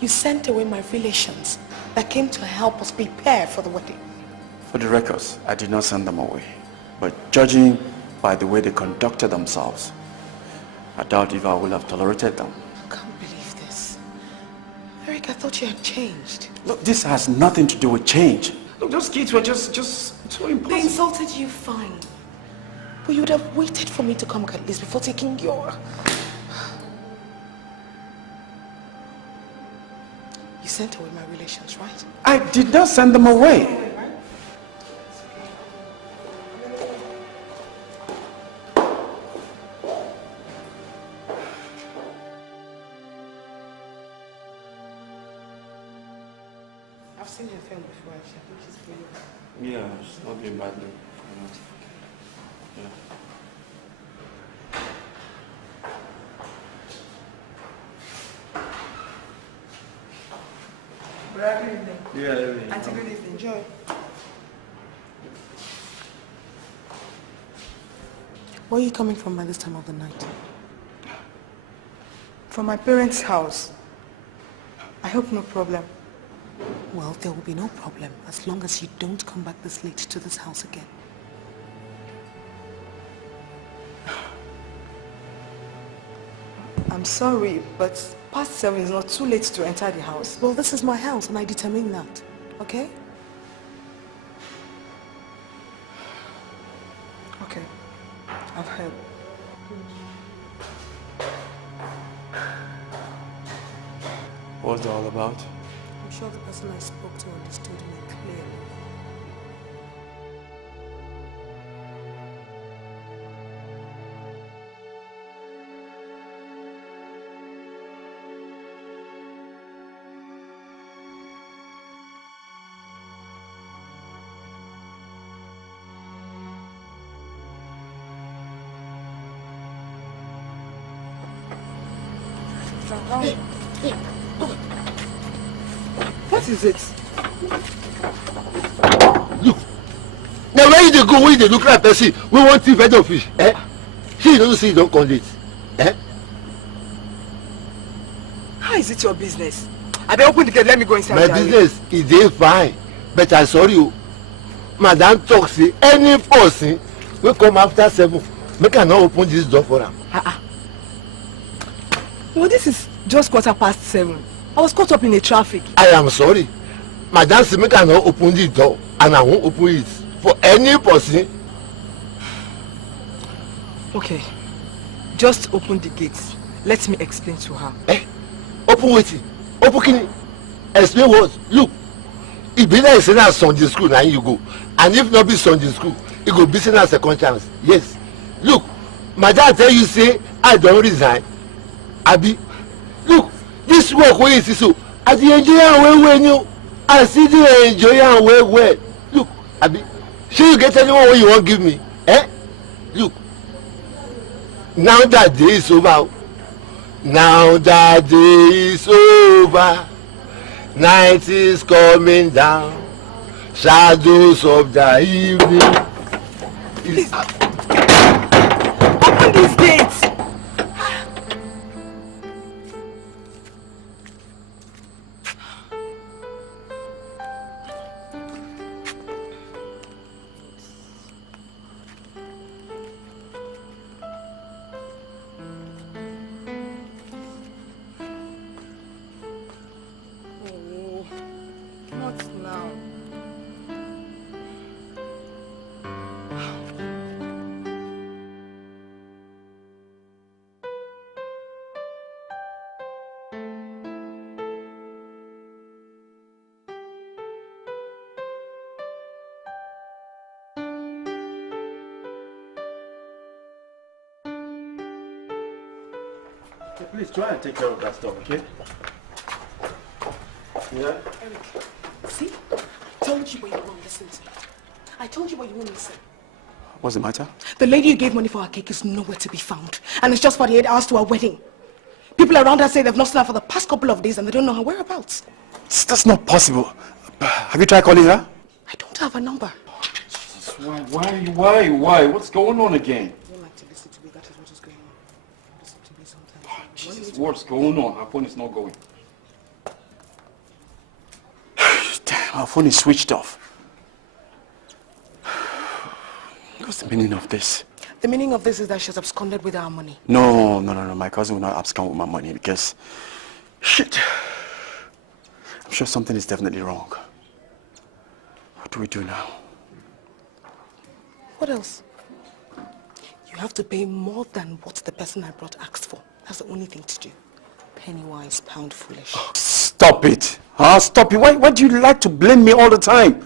you sent away my relations that came to help us prepare for the wedding. For the records, I did not send them away. But judging by the way they conducted themselves, I doubt if I would have tolerated them. I can't believe this. Eric, I thought you had changed. Look, this has nothing to do with change. Look, those kids were just so impulsive. They insulted you, fine. But you would have waited for me to come at least before taking your... You sent away my relations, right? I did not send them away. I've seen her film before, actually. I think she's really... Yeah, it's not doing badly. Yeah. Good evening. Yeah, everything. Auntie, good evening. Enjoy. Where are you coming from by this time of the night? From my parents' house. I hope no problem. Well, there will be no problem as long as you don't come back this late to this house again. I'm sorry, but past 7 is not too late to enter the house. Well, this is my house and I determine that, okay? Okay, I've heard. What's it all about? I'm sure the person I spoke to understood me clearly. What is it? Look. Now where you go when they look like person? We want to feed of fish. Eh? She don't see, don't call it. Eh? How is it your business? I better open the gate, let me go inside. My business is dey fine. But I sorry you. Madam talk say any person will come after 7. Make I not open this door for am. Well, this is just 7:15. I was caught up in the traffic. I am sorry. Madam say make I not open the door and I won't open it for any person. Okay. Just open the gates. Let me explain to her. Eh? Open wetin? Open kini? Explain what? Look. If be like say na Sunday school na you go. And if not be Sunday school, it go be say na second chance. Yes. Look, madam tell you say I don't resign. Abi, look, this work wey you see so, I dey enjoy am well you. I still dey enjoy am well. Look, Abi, shey you get anyone wey you wan give me? Eh? Look, now that day is over. Now that day is over. Night is coming down. Shadows of the evening. Please, open these gates. Please try and take care of that stuff, okay? Yeah? Eric, see? I told you, but you won't listen to me. I told you, but you won't listen. What's the matter? The lady you gave money for her cake is nowhere to be found. And it's just 48 hours to our wedding. People around her say they've not seen her for the past couple of days and they don't know her whereabouts. That's not possible. Have you tried calling her? I don't have a number. Jesus, why? What's going on again? I don't like to listen to me. That is what is going on. Listen to me sometimes. Jesus, what's going on? Her phone is not going. Damn, her phone is switched off. What's the meaning of this? The meaning of this is that she's absconded with our money. No. My cousin will not abscond with my money because... Shit. I'm sure something is definitely wrong. What do we do now? What else? You have to pay more than what the person I brought asked for. That's the only thing to do. Penny wise, pound foolish. Stop it. Stop it. Why do you like to blame me all the time?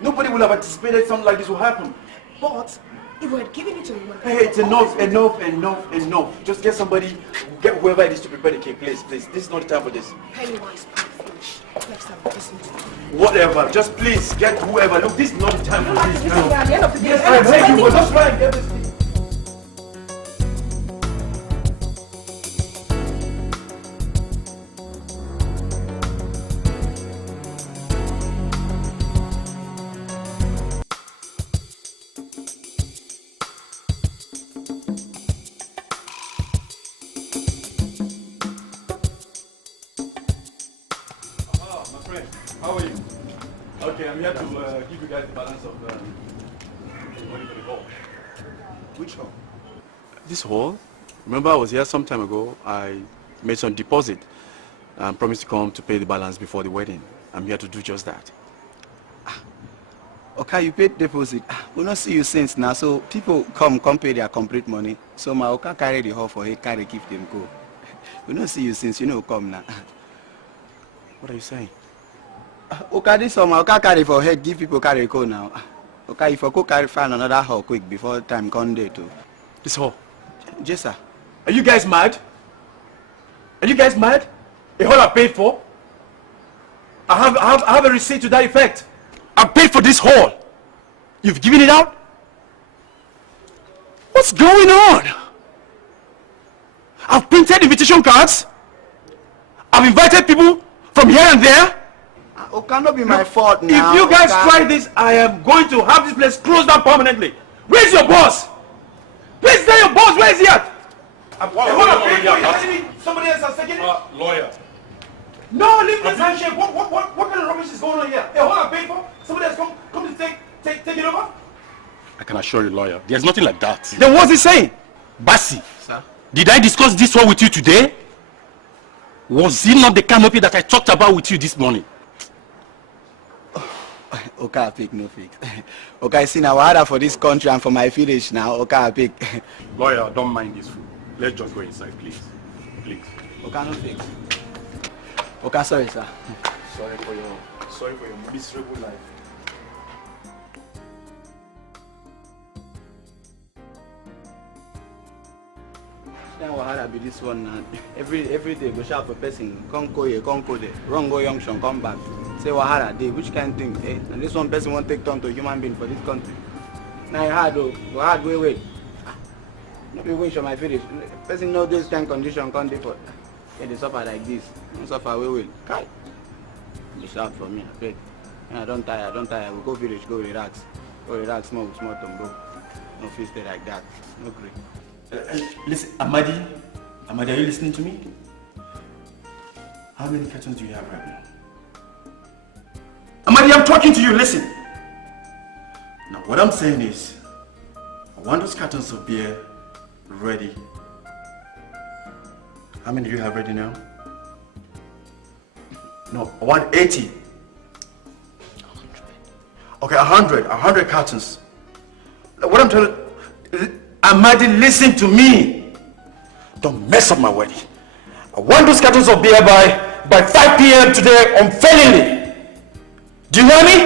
Nobody will have anticipated something like this will happen. But if we had given it to you... Hey, it's enough. Just get somebody, get whoever it is to prepare the cake, please. This is not the time for this. Penny wise, pound foolish. Next time, listen to me. Whatever, just please get whoever. Look, this is not the time for this. At the end of the day, yes, I beg you, but just try and get this thing. How are you? Okay, I'm here to give you guys the balance of the money for the hall. Which hall? This hall? Remember I was here some time ago. I made some deposit and promised to come to pay the balance before the wedding. I'm here to do just that. Okay, you paid deposit. We'll not see you since now, so people come pay their complete money. So my Oka carry the hall for it, carry keep them go. We'll not see you since, you know, come now. What are you saying? Okay, this summer, Oka carry for head, give people carry go now. Okay, if I go carry find another hall quick before time come day too. This hall? Yes, sir. Are you guys mad? Are you guys mad? A hall I paid for? I have a receipt to that effect. I paid for this hall. You've given it out? What's going on? I've printed invitation cards. I've invited people from here and there. It cannot be my fault now. If you guys try this, I am going to have this place closed down permanently. Where's your boss? Please tell your boss, where is he at? Somebody else has taken it? Lawyer. No, leave this handshake. What kind of rubbish is going on here? Hey, what I paid for? Somebody else come to take it over? I can assure you, lawyer, there's nothing like that. Then what's he saying? Basi, sir? Did I discuss this one with you today? Was it not the canopy that I talked about with you this morning? Okay, I pick, no fix. Okay, see now harder for this country and for my village now. Okay, I pick. Lawyer, don't mind this fool. Let's just go inside, please. Please. Okay, no fix. Okay, sorry, sir. Sorry for your miserable life. Now harder be this one now. Every day go shout for person. Come go here, come go there. Wrong go junction, come back. Say Wahara day, which kind of thing? Eh? And this one person won't take turn to human being for this country. Now hard though. Go hard, wait. Not be wish on my village. Person know this kind of condition can't do for. Yeah, they suffer like this. Don't suffer wait. Kai. You shout for me, I beg. Yeah, don't tire. We go village, go relax. Go relax, small tongue, go. No feel stay like that. No great. Listen, Amadi, are you listening to me? How many cartons do you have right now? Amadi, I'm talking to you, listen. Now, what I'm saying is, I want those cartons of beer ready. How many do you have ready now? No, I want 80. 100. Okay, 100 cartons. What I'm telling you, Amadi, listen to me. Don't mess up my wedding. I want those cartons of beer by 5 p.m. today unfailingly. Do you hear me?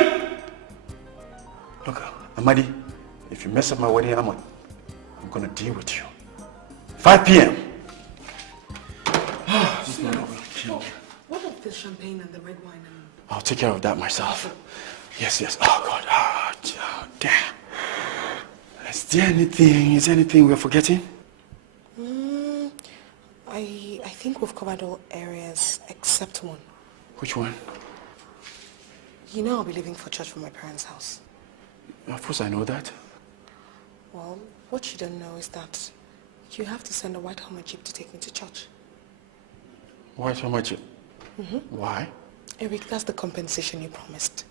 Look, Amadi, if you mess up my wedding, I'm gonna deal with you. 5 p.m. What of the champagne and the red wine? I'll take care of that myself. Yes. Oh God. Oh, damn. Is there anything we're forgetting? I think we've covered all areas except one. Which one? You know I'll be leaving for church from my parents' house. Of course I know that. Well, what you don't know is that you have to send a white Hummer Jeep to take me to church. White Hummer Jeep? Why? Eric, that's the compensation you promised.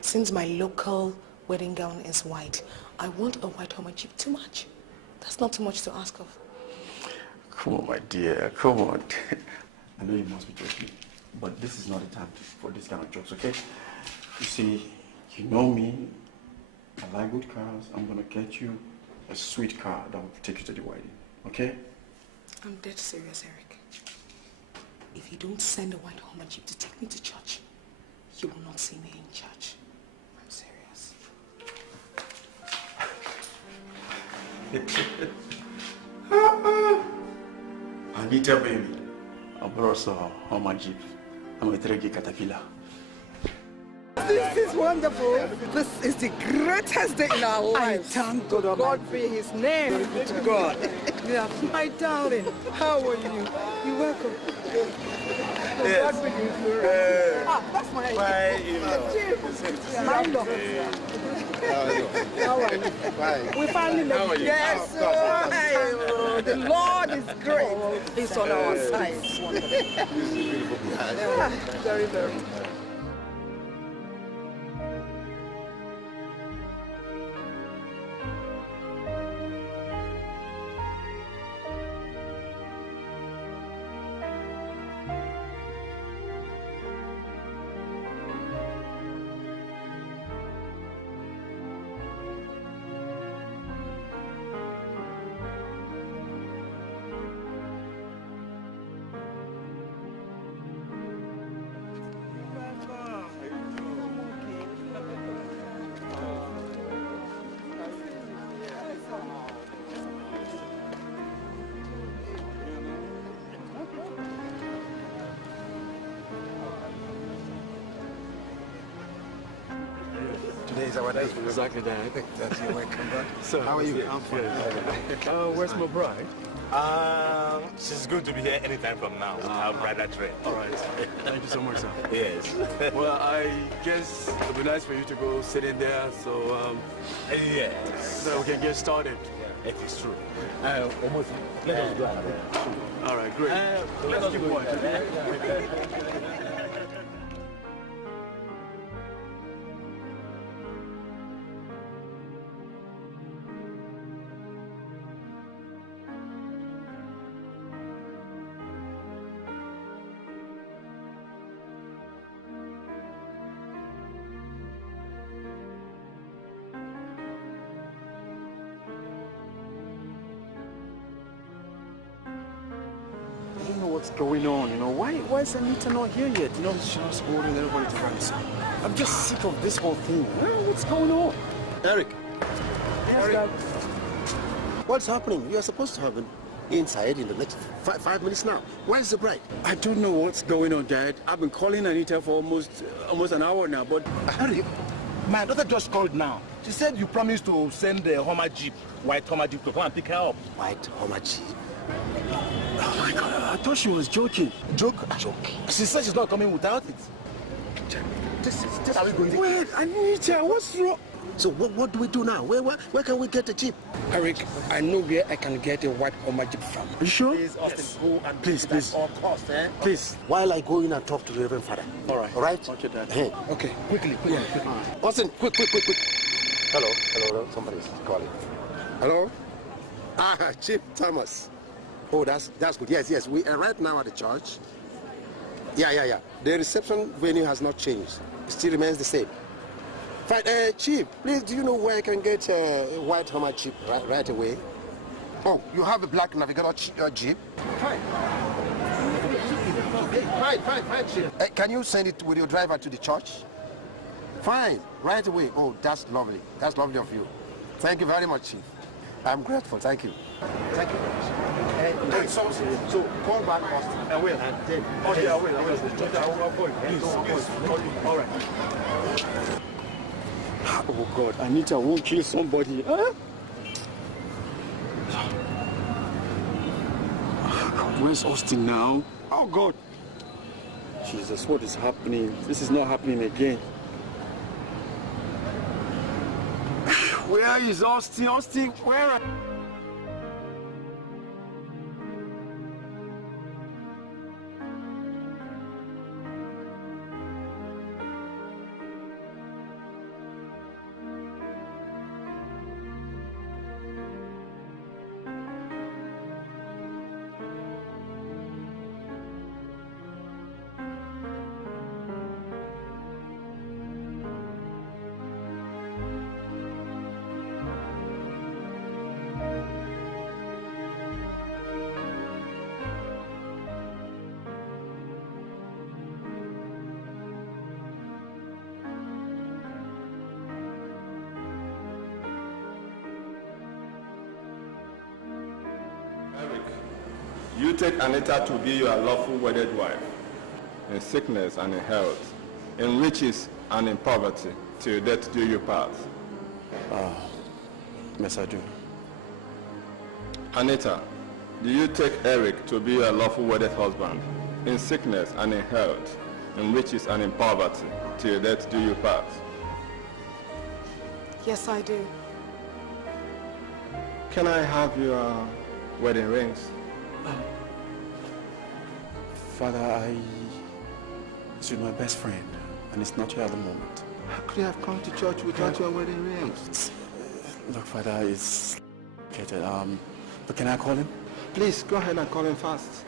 Since my local wedding gown is white, I want a white Hummer Jeep to match. That's not too much to ask of. Come on, my dear, come on. I know you must be joking, but this is not the time for this kind of jokes, okay? You see, you know me, I like good cars. I'm gonna get you a sweet car that will take you to the wedding, okay? I'm dead serious, Eric. If you don't send a white Hummer Jeep to take me to church, you will not see me in church. I'm serious. Anita, baby. I brought us a Hummer Jeep. I'm a 3G Caterpillar. This is wonderful. This is the greatest day in our lives. I thank God. God be his name. To God. Yeah, my darling, how are you? You're welcome. Yes. God be his that's my My in-law. How are you? Fine. We finally met. How are you? Yes, sir. The Lord is great. He's on our side. Yeah, very, very. Today is our day. Exactly that. You're welcome, bro. So, how are you? I'm fine. Where's my bride? She's going to be here anytime from now. Our bridal train. All right. Thank you so much, sir. Yes. Well, I guess it would be nice for you to go sit in there, so yes. so we can get started. It is true. Almost. Let us go. All right, great. Let's keep going. What's going on, you know? Why is Anita not here yet? You know, she's just holding everybody to ransom. I'm just sick of this whole thing. What's going on? Eric. Yes, Dad. What's happening? You are supposed to have been inside in the next 5 minutes now. Where's the bride? I don't know what's going on, Dad. I've been calling Anita for almost an hour now, but... Harry, my daughter just called now. She said you promised to send the Hummer Jeep, white Hummer Jeep, to come and pick her up. White Hummer Jeep? Oh my God, I thought she was joking. Joke? She said she's not coming without it. This are we going to... Wait, Anita, what's wrong? So what do we do now? Where can we get a Jeep? Eric, I know where I can get a white Hummer Jeep from. You sure? Please, Austin, go and please. at all costs, eh? Please. While I go in and talk to the Reverend Father. All right. All right? Okay, Dad. Hey. Okay, quickly. Austin, quick. Hello. Somebody's calling. Hello? Chief Thomas. Oh, that's good. Yes. We are right now at the church. Yeah. The reception venue has not changed. It still remains the same. Fine. Chief, please, do you know where I can get a white Hummer Jeep right away? Oh, you have a black Navigator Jeep? Fine. Fine, Chief. Can you send it with your driver to the church? Fine, right away. Oh, that's lovely. That's lovely of you. Thank you very much, Chief. I'm grateful. Thank you. Thank you very much. So call back Austin. I will. And then. Oh, yeah, I will. I'll call you. Please. All right. Oh God, Anita won't kill somebody, huh? Where's Austin now? Oh, God. Jesus, what is happening? This is not happening again. Where is Austin? Austin, where? You take Anita to be your lawful wedded wife, in sickness and in health, in riches and in poverty, till death do you part. Yes, I do. Anita, do you take Eric to be your lawful wedded husband, in sickness and in health, in riches and in poverty, till death do you part? Yes, I do. Can I have your wedding rings? Father, he's with my best friend, and it's not here at the moment. How could you have come to church without your wedding rings? Look, Father, it's complicated. But can I call him? Please, go ahead and call him fast.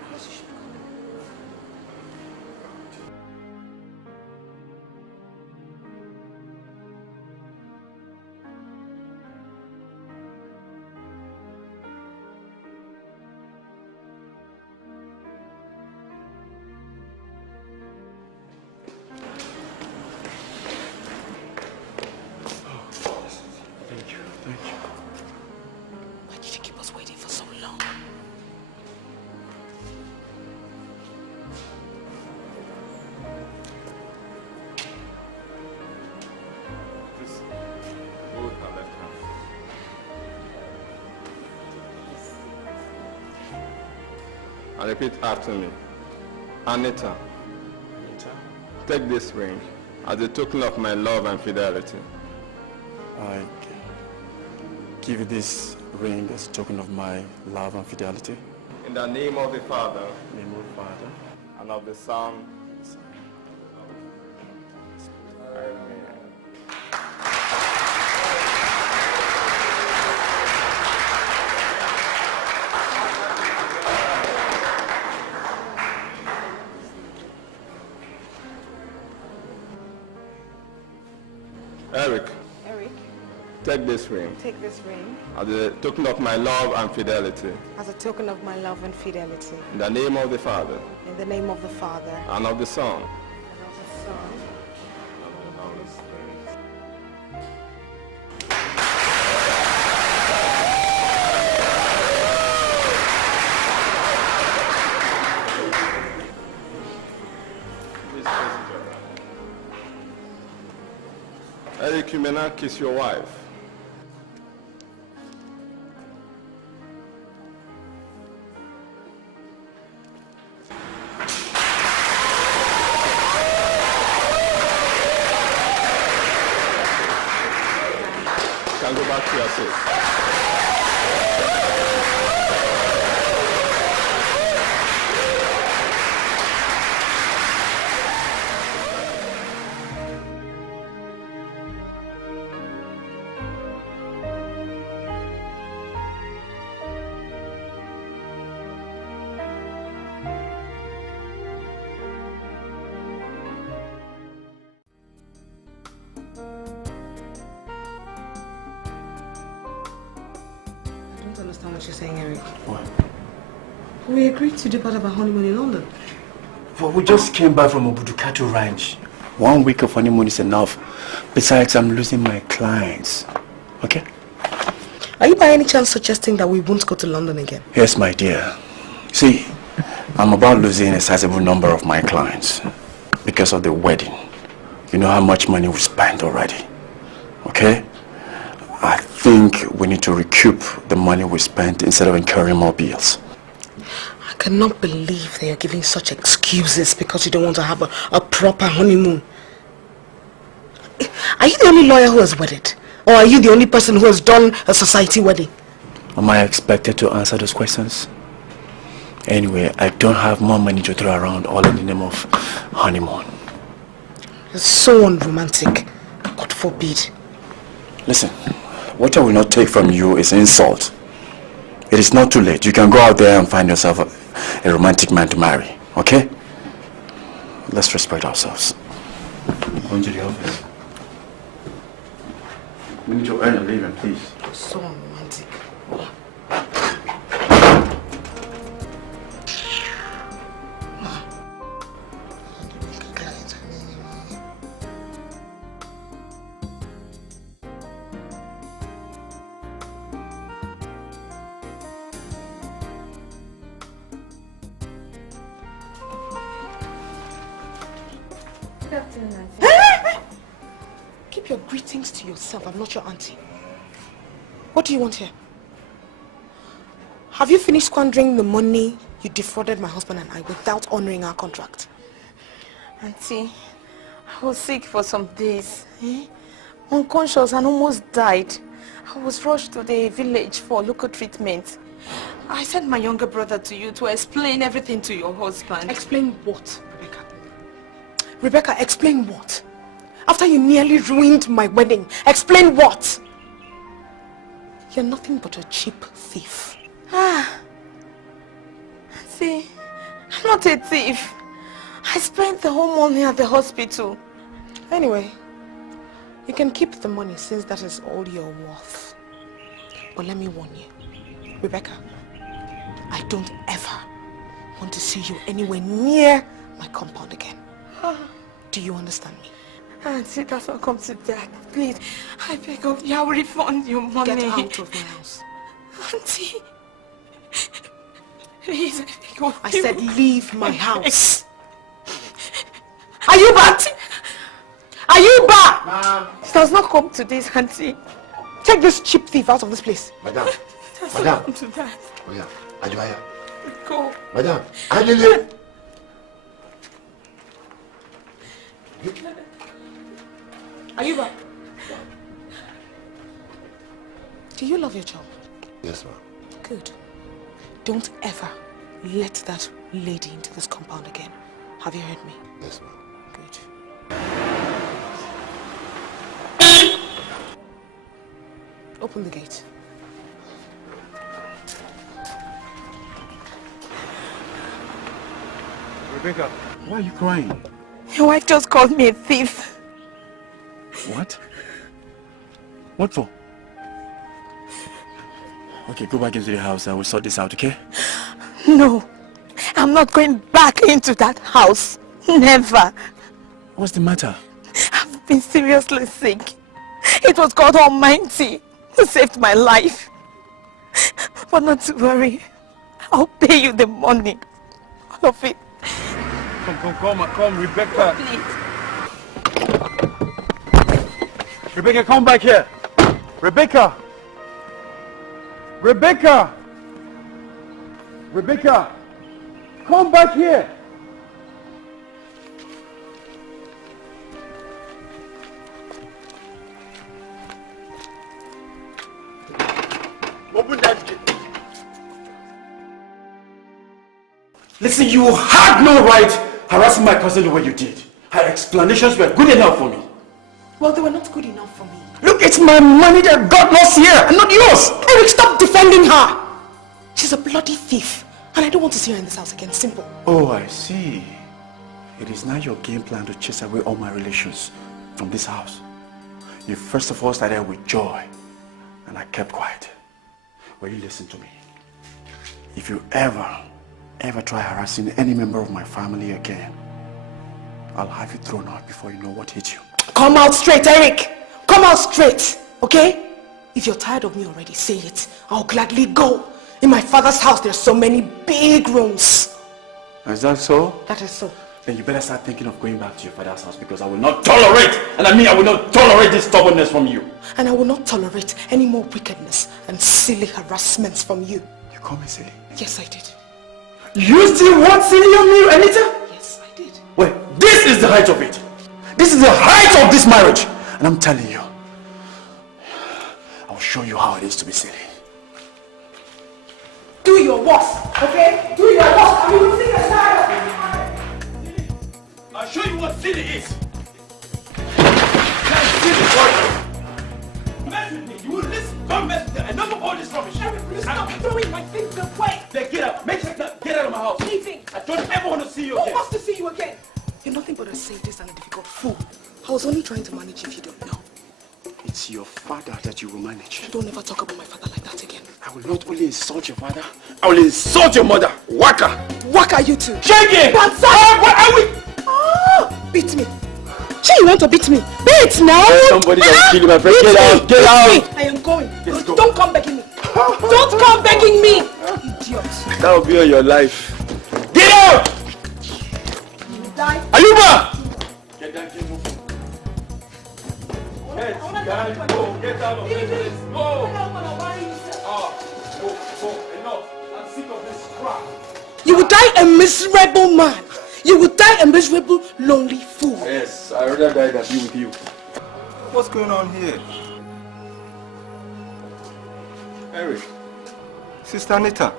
And repeat after me. Anita, take this ring as a token of my love and fidelity. I give you this ring as a token of my love and fidelity. In the name of the Father, name of the Father, and of the Son, Amen. Eric, take this ring Take this ring as a token of my love and fidelity. as a token of my love and fidelity. In the name of the Father, In the name of the Father, and of the Son, and of the Son, and of the Holy Spirit. Eric, you may now kiss your wife. You can go back to your seat. I don't understand what you're saying, Eric. What? We agreed to depart our honeymoon in London. But we just came back from Obudukato Ranch. 1 week of honeymoon is enough. Besides, I'm losing my clients. Okay? Are you by any chance suggesting that we won't go to London again? Yes, my dear. See, I'm about losing a sizable number of my clients because of the wedding. You know how much money we spent already. Okay? I think we need to recoup the money we spent instead of incurring more bills. cannot believe that you're giving such excuses because you don't want to have a proper honeymoon. Are you the only lawyer who has wedded? Or are you the only person who has done a society wedding? Am I expected to answer those questions? Anyway, I don't have more money to throw around all in the name of honeymoon. It's so unromantic. God forbid. Listen, what I will not take from you is insult. It is not too late. You can go out there and find yourself a romantic man to marry, okay? Let's respect ourselves. Going to the office. We need to earn a living, please. So unromantic. Keep your greetings to yourself. I'm not your auntie. What do you want here? Have you finished squandering the money you defrauded my husband and I without honoring our contract? Auntie, I was sick for some days. Unconscious and almost died. I was rushed to the village for local treatment. I sent my younger brother to you to explain everything to your husband. Explain what, Rebecca? Rebecca, explain what? After you nearly ruined my wedding, explain what? You're nothing but a cheap thief. See, I'm not a thief. I spent the whole money at the hospital. Anyway, you can keep the money since that is all you're worth. But let me warn you, Rebecca, I don't ever want to see you anywhere near my compound again. Do you understand me? Auntie, that's not come to that. Please, I beg of you, I will refund your money. Get out of my house. Auntie, please, I beg of you. I said leave my house. Are you back? Are you back? Ma'am. It does not come to this, Auntie. Take this cheap thief out of this place. Madam. It does Madam. not come to that. Oh yeah. Ajwaya. Go. Madam. Adele. Are you back? Do you love your job? Yes, ma'am. Good. Don't ever let that lady into this compound again. Have you heard me? Yes, ma'am. Good. Open the gate. Rebecca, why are you crying? Your wife just called me a thief. What? What for? Okay, go back into the house and we'll sort this out, okay? No, I'm not going back into that house. Never. What's the matter? I've been seriously sick. It was God Almighty who saved my life. But not to worry. I'll pay you the money. All of it. Come, Rebecca. Please. Rebecca, come back here. Rebecca. Rebecca. Rebecca. Come back here. Open that gate. Listen, you had no right harassing my cousin the way you did. Her explanations were good enough for me. Well, they were not good enough for me. Look, it's my money that got lost here and not yours. Eric, stop defending her. She's a bloody thief. And I don't want to see her in this house again. Simple. Oh, I see. It is now your game plan to chase away all my relations from this house. You first of all started with joy, and I kept quiet. Well, you listen to me. If you ever try harassing any member of my family again, I'll have you thrown out before you know what hit you. Come out straight, Eric. Come out straight, okay? If you're tired of me already, say it. I'll gladly go. In my father's house, there's so many big rooms. Is that so? That is so. Then you better start thinking of going back to your father's house, because I will not tolerate, and I mean I will not tolerate this stubbornness from you. And I will not tolerate any more wickedness and silly harassments from you. You call me silly? Yes, I did. You still want silly on me, Anita? Yes, I did. Wait, this is the height of it. This is the height of this marriage. And I'm telling you, I'll show you how it is to be silly. Do your worst, okay? Do your worst. I will sing a side. I'll show you what silly is. That's silly for you. Mess with me. You will listen. Don't mess with them. Enough of all this rubbish. Eric, please stop throwing my things away. Then get out. Make sure get out of my house. Leaving. I don't ever want to see you again. Who wants to see you again? You're nothing but a sadist and a difficult fool. I was only trying to manage if you don't know. It's your father that you will manage. Don't ever talk about my father like that again. I will not only insult your father, I will insult your mother. Waka! Waka, you two. Shaggy! What's What are we? Oh, beat me. Gee, you want to beat me? Beat now! Somebody that will kill you, my friend. Get out! Get out! I am going. Yes, go. Don't come begging me. Don't come begging me! Idiot. That will be on your life. Get out! You will die. Ayuba! Get down, get moving. Yes, guys, go. Get out of this place. Go! Go. Enough. I'm sick of this crap. You will die a miserable man. You will die a miserable, lonely fool. Yes, I'd rather die than be with you. What's going on here? Eric. Sister Anita.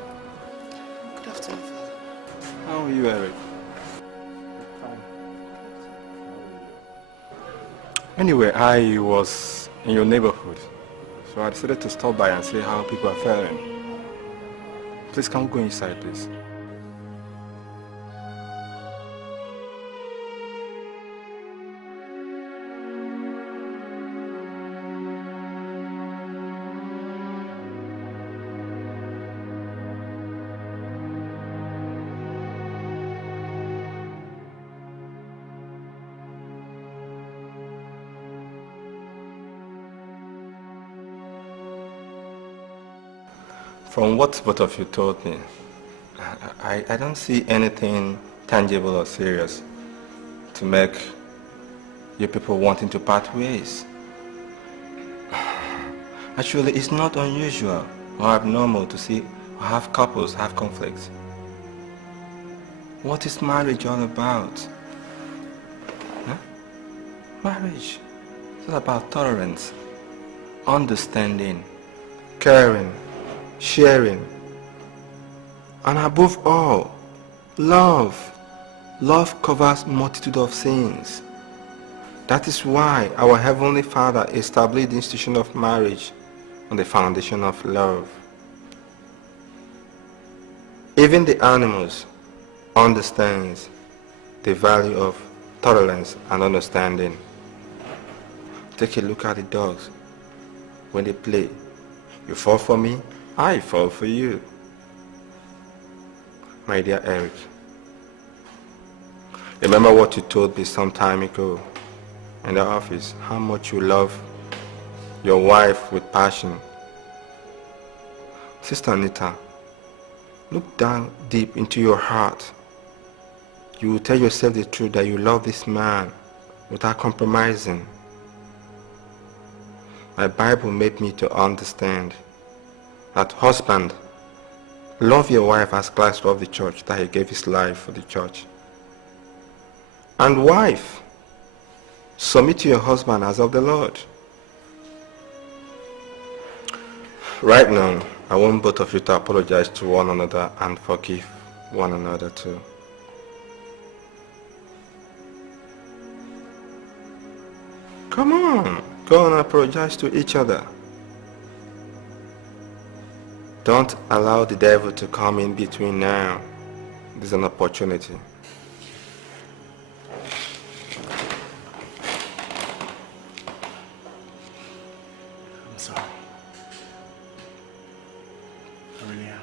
Good afternoon, Father. How are you, Eric? Anyway, I was in your neighborhood, so I decided to stop by and see how people are faring. Please, can we go inside, please? From what both of you told me, I don't see anything tangible or serious to make you people wanting to part ways. Actually, it's not unusual or abnormal to see or have couples have conflicts. What is marriage all about? Huh? Marriage is all about tolerance, understanding, caring, sharing, and above all, love. Love covers multitude of sins. That is why our Heavenly Father established the institution of marriage on the foundation of love. Even the animals understands the value of tolerance and understanding. Take a look at the dogs when they play. You fall for me, I fall for you. My dear Eric, remember what you told me some time ago in the office, how much you love your wife with passion. Sister Anita, look down deep into your heart. You will tell yourself the truth that you love this man without compromising. My Bible made me to understand that husband, love your wife as Christ loved the church, that he gave his life for the church. And wife, submit to your husband as of the Lord. Right now, I want both of you to apologize to one another and forgive one another too. Come on, go and apologize to each other. Don't allow the devil to come in between now. This is an opportunity. I'm sorry. I really am.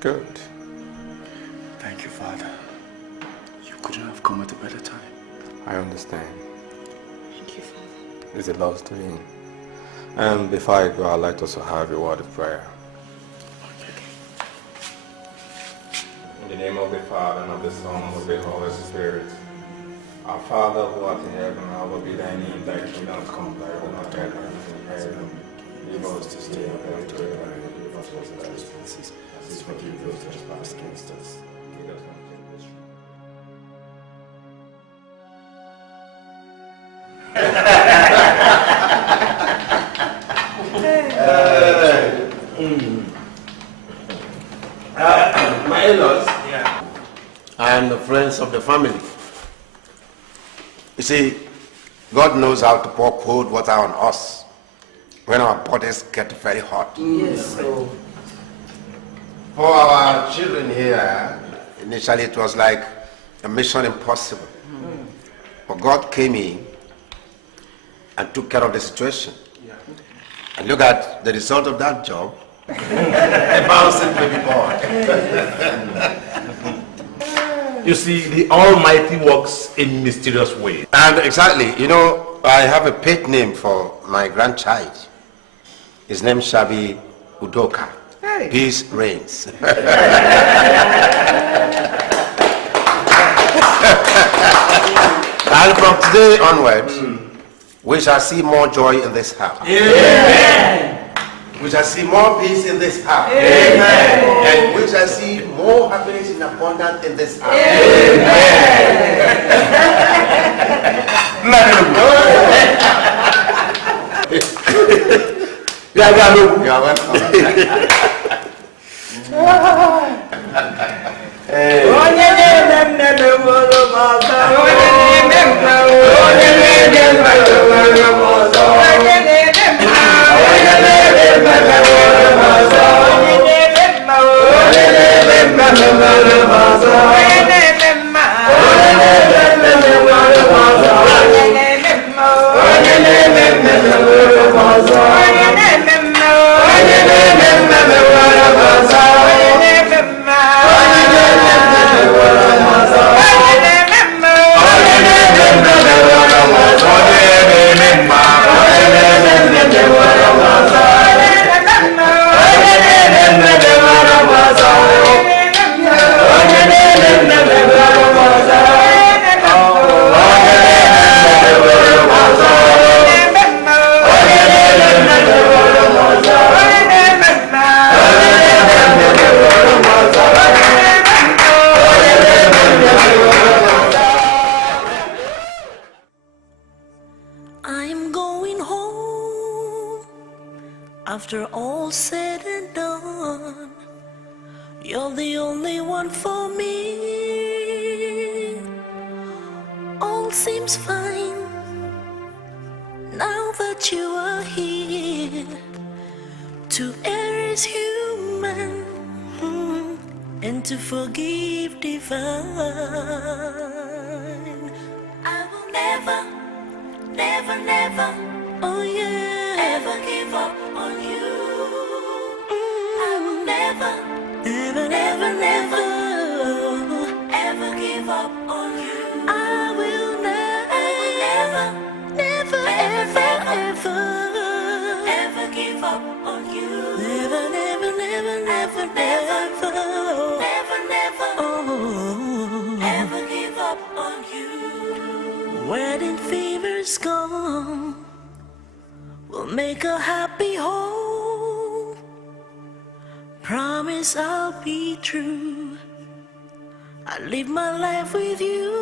Good. Thank you, Father. You couldn't have come at a better time. I understand. Thank you, Father. There's a lot to him. And before I go, I'd like to also have a word of prayer. Father, and of the Son, and of the Holy Spirit. Our Father who art in heaven, hallowed be thy name, thy kingdom come, thy will not be done in heaven. Give us this day our daily bread, and forgive us our trespasses, as we forgive those who trespass against us. Lead us not into temptation. My in-laws and the friends of the family. You see, God knows how to pour cold water on us when our bodies get very hot. Yes, so. For our children here, initially it was like a mission impossible. But God came in and took care of the situation. And look at the result of that job. A bouncing baby boy. You see, the Almighty works in mysterious ways. And exactly, you know, I have a pet name for my grandchild. His name shall be Udoka. Hey. Peace reigns. And from today onwards, we shall see more joy in this house. Amen. We shall see more peace in this house. Amen. And we shall see more happiness in abundance in this house. You are welcome. I'm going home after all said and done. You're the only one for me. All seems fine now that you are here. To err is human, and to forgive divine. I will never, never, never, oh yeah, ever give up on you. I will never, never, never, never, ever give up on you. I will never, never, ever, ever, ever give up on you. Never, never, never, never, never, never, never, oh, ever give up on you. Wedding fever's gone, we'll make a happy home. Promise I'll be true, I'll live my life with you.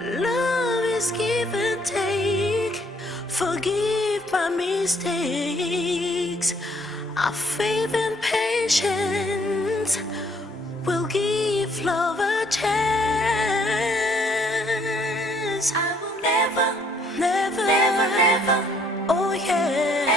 Love is give and take, forgive my mistakes. Our faith and patience will give love a chance. I will never, never, never, never, oh yeah,